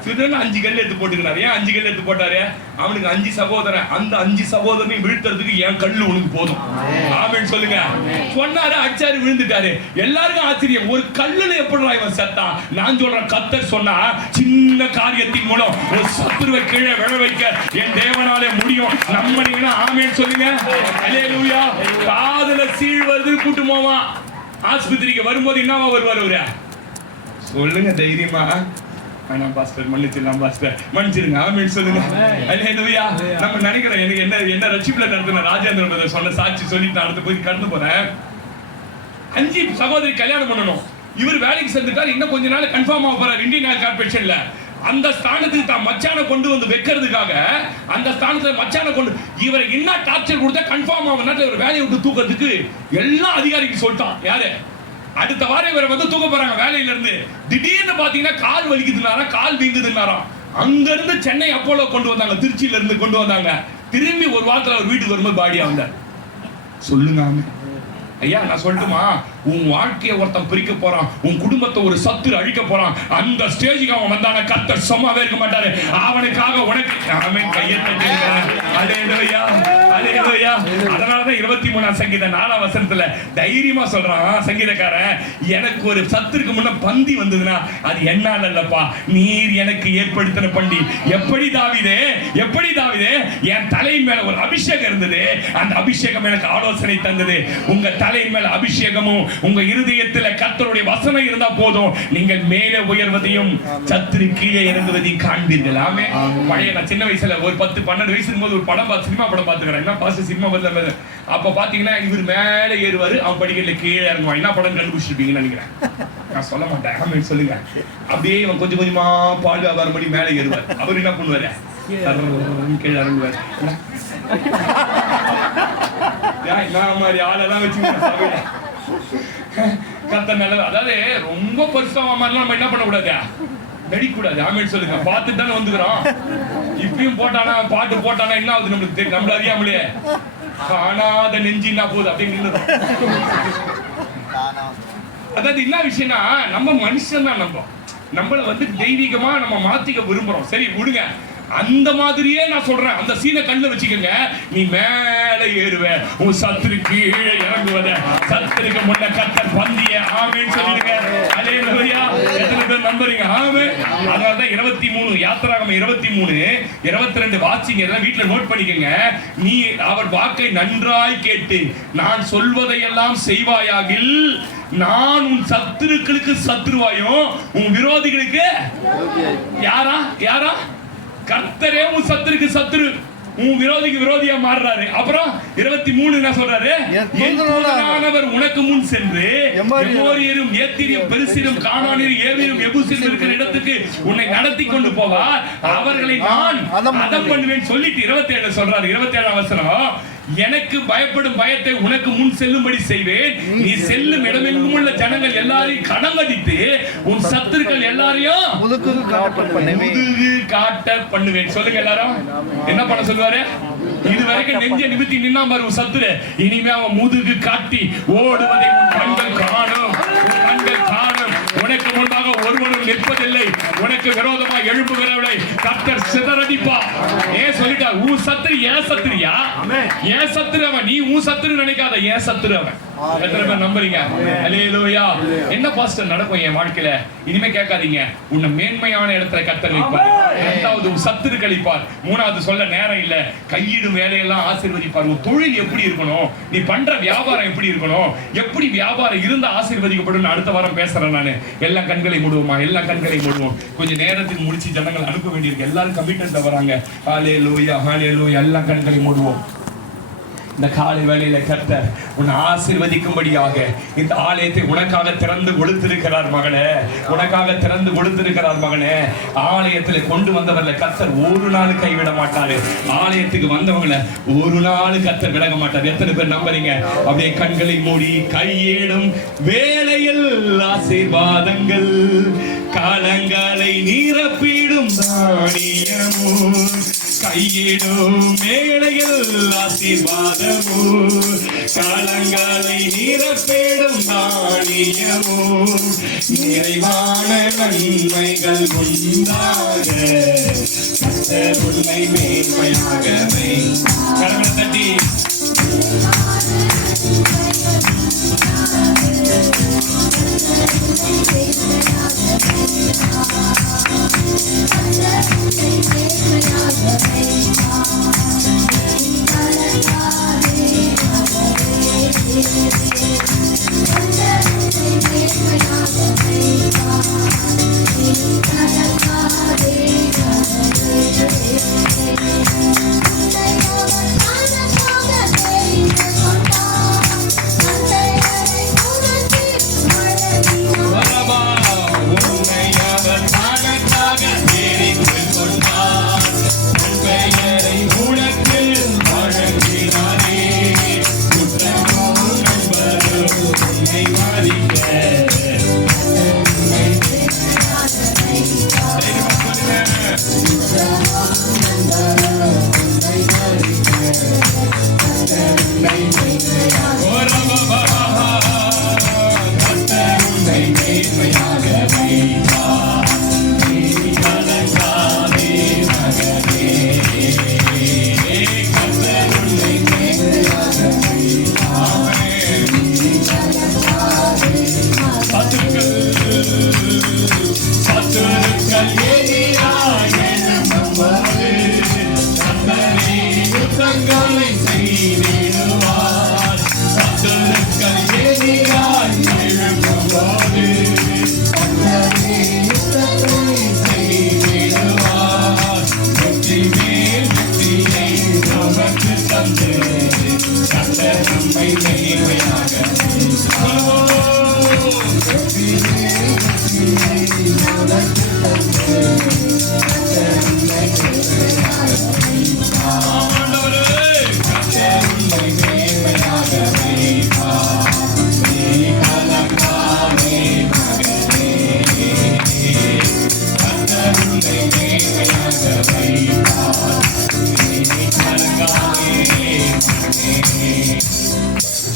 சிதறன 5 கல் எடுத்து போட்டுக்கிறாரு. ஏன் 5 கல் எடுத்து போட்டாரு? அவனுக்கு 5 சகோதரன். அந்த 5 சகோதரனையும் வீழ்த்துறதுக்கு என் கல்லு உனக்கு போதும். ஆமென் சொல்லுங்க. சொன்னாரு, அச்சாரு, விழுந்துட்டாரு. எல்லாருக்கும் ஆச்சரியம். ஒரு கல்லுல எப்படிடா இவன் செத்தான்? நான் சொல்றேன், கர்த்தர் சொன்னா சின்ன காரியத்தின் மூலம் ஒரு சத்துருவை கீழே விழ வைக்க என் தேவனாலே முடியும். நம்பினீங்கன்னா ஆமென் சொல்லுங்க. அல்லேலூயா. காதுல சீழ் வருது கூட்டுமாவா? ஆஸ்பத்திரிக்கு வரும்போது என்னவா வருவார் அவரு? சொல்லுங்க தைரியமா. பாஸ்டர் மன்னிச்சிடலாம் பாஸ்டர், மன்னிச்சிருங்க. ஆமென் சொல்லுங்க. அல்லேலூயா. நம்ம நினைக்கிறேன், எனக்கு என்ன ரட்சிப்புல நடத்தின ராஜேந்திரன் சொன்ன சாட்சி சொல்லிட்டு நான் அடுத்து போய் கடந்து போறேன். 5 சகோதரி கல்யாணம் பண்ணணும். இவர் வேலைக்கு சேர்ந்துட்டார். இன்னும் கொஞ்ச நாள் கன்ஃபார்ம் ஆக போறார் இந்தியன் ஆயில் கார்பரேஷன்ல. அந்த ஸ்தானத்துக்கு தான் மச்சான கொண்டு வந்து வைக்கிறதுக்காக, அந்த ஸ்தானத்துல மச்சான கொண்டு இவரை என்ன டார்ச்சர் கொடுத்தா கன்ஃபார்ம் ஆகும் இவர் வேலையை விட்டு தூக்கிறதுக்கு எல்லா அதிகாரிக்கு சொல்லிட்டான். யாரு? அடுத்த வாரம் இவரை வந்து தூக்க போறாங்க வேலையில இருந்து. திடீர்னு பாத்தீங்கன்னா கால் வலிக்குதுனாரா, கால் வீங்குதுன்னாராம். அங்க இருந்து சென்னை அப்போலோ கொண்டு வந்தாங்க, திருச்சியில இருந்து கொண்டு வந்தாங்க. திரும்பி ஒரு வாரத்துல அவர் வீட்டுக்கு வரும்போது பாடியா வந்தார். சொல்லுங்க ஐயா, நான் சொல்லட்டுமா? உன் வாழ்க்கையை ஒருத்தன் பிரிக்க போறான், உன் குடும்பத்தை ஒரு சத்துரு அழிக்க போறான். அந்த ஸ்டேஜுக்கு அவன் வந்தான கர்த்தர் சும்மாவே இருக்க மாட்டாரு. அவனுக்காக உனக்கு ஆமென் கையை தட்டுங்க. அல்லேலூயா, அல்லேலூயா. அதனாலதான் 23ஆம் சங்கீதம் 4ஆம் வசனத்துல தைரியமா சொல்றான் சங்கீதக்காரன், எனக்கு ஒரு சத்துருக்கு முன்ன பந்தி வந்ததுன்னா அது என்னால இல்லப்பா, நீர் எனக்கு ஏற்படுத்தின பந்தி. எப்படி தாவீதே, எப்படி தாவீதே? என் தலையின் மேல ஒரு அபிஷேகம் இருந்தது. அந்த அபிஷேகம் எனக்கு ஆலோசனை தந்தது. உங்க தலையின் மேல அபிஷேகமும் உங்க இருதயத்துல கர்த்தருடைய வசனம் இருந்தா போதும், நீங்கள் மேலே உயர்வதையும் சத்துரு கீழே இறங்குவதையும் காண்பீர்கள். ஆமே. பழைய நான் சின்ன வயசுல ஒரு 10-12 வயசு இருக்கும்போது ஒரு படம் பார்த்து, சினிமா படம் பார்த்துக்கிறேன். என்ன பாஸ் சினிமா படத்துல அப்ப பாத்தீங்கன்னா இவர் மேலே ஏறுவாரு, அவன் படிக்கல கீழே இறங்குவான். என்ன படம் கண்டுபிடிச்சிருப்பீங்கன்னு நினைக்கிறேன். நான் சொல்ல மாட்டேன், ஆமே சொல்லுங்க. அப்படியே இவன் கொஞ்சம் கொஞ்சமா பால் வியாபாரம் பண்ணி மேலே ஏறுவார். அவர் என்ன பண்ணுவாரு? கீழே இறங்குவார். மாதிரி ஆளெல்லாம் வச்சு கத்த நல்ல, அதாவது ரொம்ப பரிசுத்தமா மாதிரிலாம் நம்ம என்ன பண்ணக்கூடாது, நடிக்கூடாது. ஆமென் சொல்லுங்க. பார்த்துட்டு தானே வந்துக்கிறோம். இப்பயும் போட்டானா, பாட்டு போட்டானா என்ன ஆகுது நம்மளுக்கு தெரியும், நம்மள அறியாமலே காணாத நெஞ்சின்னா போகுது அப்படின்னு. அதாவது என்ன விஷயம்னா, நம்ம மனுஷன் தான், நம்மள வந்து தெய்வீகமா நம்ம மாத்திக்க விரும்புறோம். சரி விடுங்க, அந்த மாதிரியே நான் சொல்றேன். அந்த சீனை கண்ணுல வச்சுக்கோங்க. நீ மேலே ஏறுவ, உன் சத்துரு கீழே இறங்குவத, சத்துருக்கு முன்ன கர்த்தர் பந்திய ஆமென் சொல்லிடுங்க. அல்லேலூயா. எத்தனை பேர் நம்புறீங்க? ஆமென். அதனால தான் 23 யாத்திராகமம் 23 22 வாசிங்க. எல்லாம் வீட்டுல நோட் பண்ணிக்கங்க. நீ அவர் வாக்கை நன்றாய் கேட்டு நான் சொல்வதையெல்லாம் செய்வாயாகில் நான் உன் சத்துருக்களுக்கு சத்துருவாயும் உன் விரோதிகளுக்கு யாரா யாரா? கர்த்தரே உன் சத்துருக்கு சத்துரு, உன் விரோதிக்கு விரோதியா மாறுறாரு. அப்புறம் 23 என்ன சொல்றாரு? தூதனானவர் உனக்கு முன் சென்று எமோரியரும் ஏத்திரியும் பெரிசிலும் கானானியரும் ஏவியரும் எபூசிலும் இருக்கிற இடத்துக்கு உன்னை நடத்தி கொண்டு போவார். அவர்களை நான் அதம் பண்ணுவேன் சொல்லிட்டு 27 சொல்றாரு. 27ஆம் வசனம், எனக்கு பயப்படும் பயத்தை உனக்கு முன் செல்லும்படி செய்வேன். நீ செல்லும் இடமெங்கும் உள்ள ஜனங்கள் எல்லாரையும் கடங்கடித்து உன் சத்துருக்கள் எல்லாரையும் முதுகு காட்ட பண்ணுவேன். சொல்லுங்க எல்லாரும். என்ன பண்ண சொல்லுவாரு? இதுவரைக்கும் நெஞ்ச நிமித்தி நின்னா பாரு சத்துரு, இனிமே அவன் முதுகு காட்டி ஓடுவதை உன் கண்கள் காணும், கண்கள் காணும். உனக்கு முன்பாக ஒருவனும் நிற்பதில்லை, உனக்கு விரோதமா எழுப்புகிறவளை கர்த்தர் சிதறடிப்பா. ஏன் சொல்லிட்டார்? உன் சத்துரு ஏன் சத்துரியா? ஏன் சத்துரு அவன், நீ உன் சத்துரு நினைக்காத, ஏன் சத்துரு அவன். எத்தனை பேர் நம்புறீங்க? அல்லேலூயா. என்ன பாஸ்டர் நடக்கும் என் வாழ்க்கையில? இனிமே கேட்காதீங்க, உன்னை மேன்மையான இடத்துல கர்த்தர் வைப்பார். இரண்டாவது சத்துரு கழிப்பார். மூணாவது சொல்ல நேரம் இல்ல, கையிடும் வேலையெல்லாம் ஆசீர்வதிப்பார். உன் தொழில் எப்படி இருக்கணும், நீ பண்ற வியாபாரம் எப்படி இருக்கணும், எப்படி வியாபாரம் இருந்தா ஆசீர்வதிக்கப்படும். அடுத்த வாரம் பேசுறேன் நானு. எல்லா கண்களை மூடுவோமா? எல்லா கண்களை மூடுவோம். கொஞ்சம் நேரத்துக்கு முடிச்சு ஜனங்கள் அனுப்ப வேண்டியிருக்கு. எல்லாரும் கமிட்மெண்ட் வராங்க. ஹல்லேலூயா ஹல்லேலூயா. எல்லா கண்களை மூடுவோம். இந்த காலை வேளையில கர்த்தர் உன்னை ஆசீர்வதிக்கும்படியாக இந்த ஆலயத்தை உனக்காக திறந்து கொடுத்திருக்கிறார் மகனே, உனக்காக திறந்து கொடுத்திருக்கிறார் மகனே. ஆலயத்துல கொண்டு வந்தவர்களை கர்த்தர் ஒரு நாள் கைவிட மாட்டாரு. ஆலயத்துக்கு வந்தவங்களை ஒரு நாள் கர்த்தர் விலக மாட்டார். எத்தனை பேர் நம்புறீங்க? அப்படியே கண்களை மூடி, கையேடும் வேளையில் ஆசீர்வாதங்கள், காலங்களை நிரப்பிடும் தானியமோ, கையிடும் மேளையில் ஆசீர்வாதமோ, காலங்களை நிரப்பிடும் தானியமோ, நிறைவான நன்மைகள் உண்டாக கர்த்தர் உன்னை மேன்மையாகவே. கரங்களை தட்டி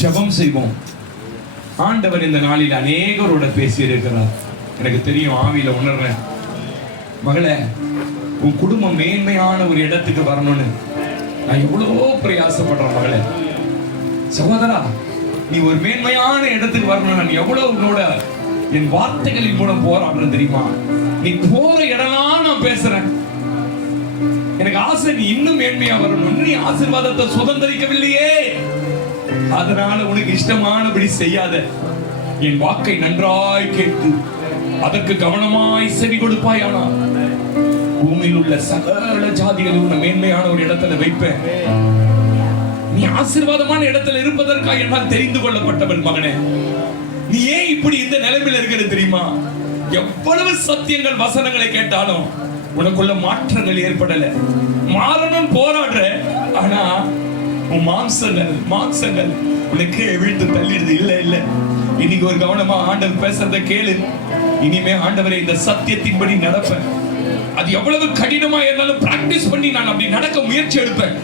ஜெபம் செய்வோம். ஆண்டவர் இந்த நாளில் அநேகரோட பேசி இருக்கிறார். எனக்கு தெரியும், ஆவியில உணர்றேன். மகளே, உன் குடும்பம் மேன்மையான ஒரு இடத்துக்கு வரணும்னு நான் எவ்வளவோ பிரயாசப்படுறேன். மகளே, சகோதரா, நீ ஒரு மேன்மையான இடத்துக்கு வரணும். நான் எவ்வளவு உன்னோட என் வார்த்தைகளின் மூலம் போராடுறேன் தெரியுமா? நீ போற இடம்லாம் நான் பேசுறேன். எனக்கு ஆசை நீ இன்னும் மேன்மையா வரணும். நீ ஆசீர்வாதத்தை சுதந்திரிக்கவில்லையே, அதனால உனக்கு இஷ்டமானபடி செய்யாத. என் வாக்கை நன்றாய் கேட்டு அதற்கு கவனமாய் செவி கொடுப்பாயானா பூமியில் உள்ள சகல ஜாதிகளை உன்னை மேன்மையான ஒரு இடத்துல வைப்பேன். நீ ஆசீர்வாதமான இடத்துல இருப்பதற்காக என்னால் தெரிந்து கொள்ளப்பட்டவன் மகனே. நீ ஏன் இப்படி இந்த நிலைமையில இருக்கிறது தெரியுமா? எவ்வளவு சத்தியங்கள் வசனங்களை கேட்டாலும் உனக்குள்ள மாற்றங்கள் ஏற்படல. மாறணும் போராடுற, ஆனா உன் மாம்சங்கள் உனக்கு வீழ்த்து தள்ளிடுது. இல்ல இல்ல, இன்னைக்கு ஒரு கவனமா ஆண்டவர் பேசுறத கேளு. இனிமே ஆண்டவரை இந்த சத்தியத்தின்படி நடப்பேன். அது எவ்வளவு கடினமா இருந்தாலும் பிராக்டிஸ் பண்ணி நான் அப்படி நடக்க முயற்சி எடுப்பேன்.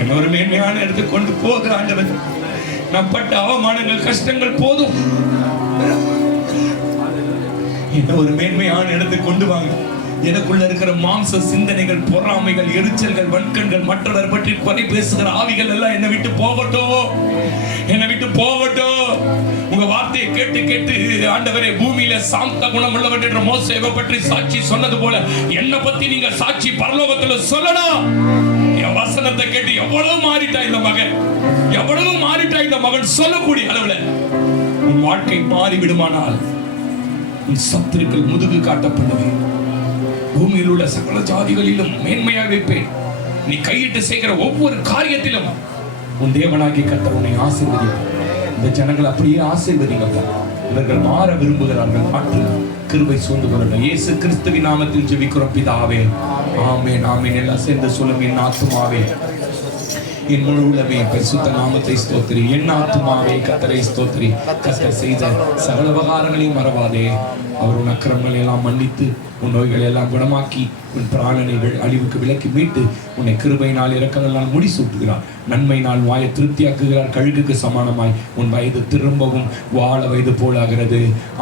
என்ன ஒரு மேன்மையான இடத்துக்கு கொண்டு போகிற ஆண்டவர். நான் பட்ட அவமானங்கள் கஷ்டங்கள் போதும். என்ன ஒரு மேன்மையான இடத்துக்கு கொண்டு வாங்க. எனக்குள்ள இருக்கிற மாம்ச சிந்தனைகள், பொறாமைகள், எரிச்சல்கள், வன்கண்கள், மற்றவர் பற்றி குறை பேசுகிற ஆவிகள் எல்லாம் என்னை விட்டு போகட்டும், என்னை விட்டு போகட்டும். உங்க வார்த்தையை கேட்டு கேட்டு ஆண்டவரே, பூமியில சாந்த குணம் உள்ளவர் என்ற மோசேவை பற்றி சாட்சி சொன்னது போல என்னை பத்தி நீங்க சாட்சி பரலோகத்துல சொல்லணும். என் வசனத்தை கேட்டு எவ்வளவு மாறிட்டா இந்த மகன், எவ்வளவு மாறிட்டா இந்த மகன் சொல்லக்கூடிய அளவுல உன் வாழ்க்கை மாறி விடுமானால் உன் சத்துருக்கள் முதுகு காட்டப்படுவேன். பூமியில் உள்ள சகல ஜாதிகளிலும் மேன்மையாக வைப்பேன். நீ கையிட்டு செய்கிற ஒவ்வொரு காரியத்திலும் உன் தேவனாகிய கர்த்தர் உன்னை ஆசீர்வதிப்பார். இந்த ஜனங்கள் அப்படியே ஆசீர்வதிங்க. இவர்கள் மாற விரும்புகிறார்கள். மாற்று கிருபை சூழ்ந்து கொள்ளட்டும். இயேசு கிறிஸ்துவின் நாமத்தில் ஜெபிக்கிறோம் பிதாவே, ஆமென் ஆமென். எல்லாம் சேர்ந்து சொல்லும், என் ஆத்துமாவே என் முழு உள்ளமே பரிசுத்த நாமத்தை ஸ்தோத்திரி. என் ஆத்துமாவே கர்த்தரை ஸ்தோத்திரி. கர்த்தர் செய்த சகல உபகாரங்களையும் மறவாதே. அவர் உன் அக்கிரமங்களை எல்லாம் மன்னித்து உன் நோய்களை எல்லாம் குணமாக்கி உன் பிராணனை அழிவுக்கு விலக்கி மீட்டு உன்னை கிருபையினால் இரக்கங்களால் முடிசூட்டுகிறார். நன்மையினால் வாயை திருப்தியாக்குகிறார். கழுகுக்கு சமானமாய் உன் வயது திரும்பவும் வாழ வயது போலாகிறது.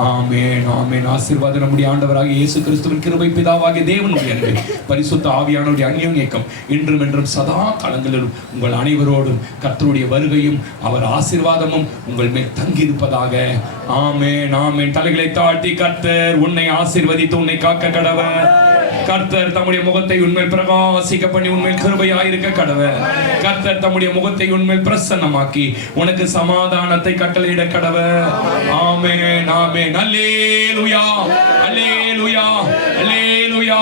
ஆமென் ஆமென். ஆசீர்வாதம் நம்முடைய ஆண்டவராக இயேசு கிறிஸ்துவின் கிருபை, பிதாவாகிய தேவனுடைய அன்பு, பரிசுத்த ஆவியானவருடைய அந்யோன்யம் இன்றும் என்றும் சதா காலங்களிலும் உங்கள் அனைவரோடும் கர்த்தருடைய வருகையும் அவர் ஆசீர்வாதமும் உங்கள் மேல் தங்கியிருப்பதாக. ஆமென் ஆமென். தலைகளை தாழ்த்தி கர்த்தர் உன்னை ஆசீர்வதித்து உன்னை காக்க கடவர். கர்த்தர் தம்முடைய முகத்தை உன்மேல் பிரகாசிக்க பண்ணி உன்மேல் கிருபையாயிருக்க கடவர். கர்த்தர் தம்முடைய முகத்தை உன்மேல் பிரசன்னமாக்கி உனக்கு சமாதானத்தை கட்டளையிட கடவர். ஆமென் ஆமென். அல்லேலூயா அல்லேலூயா அல்லேலூயா.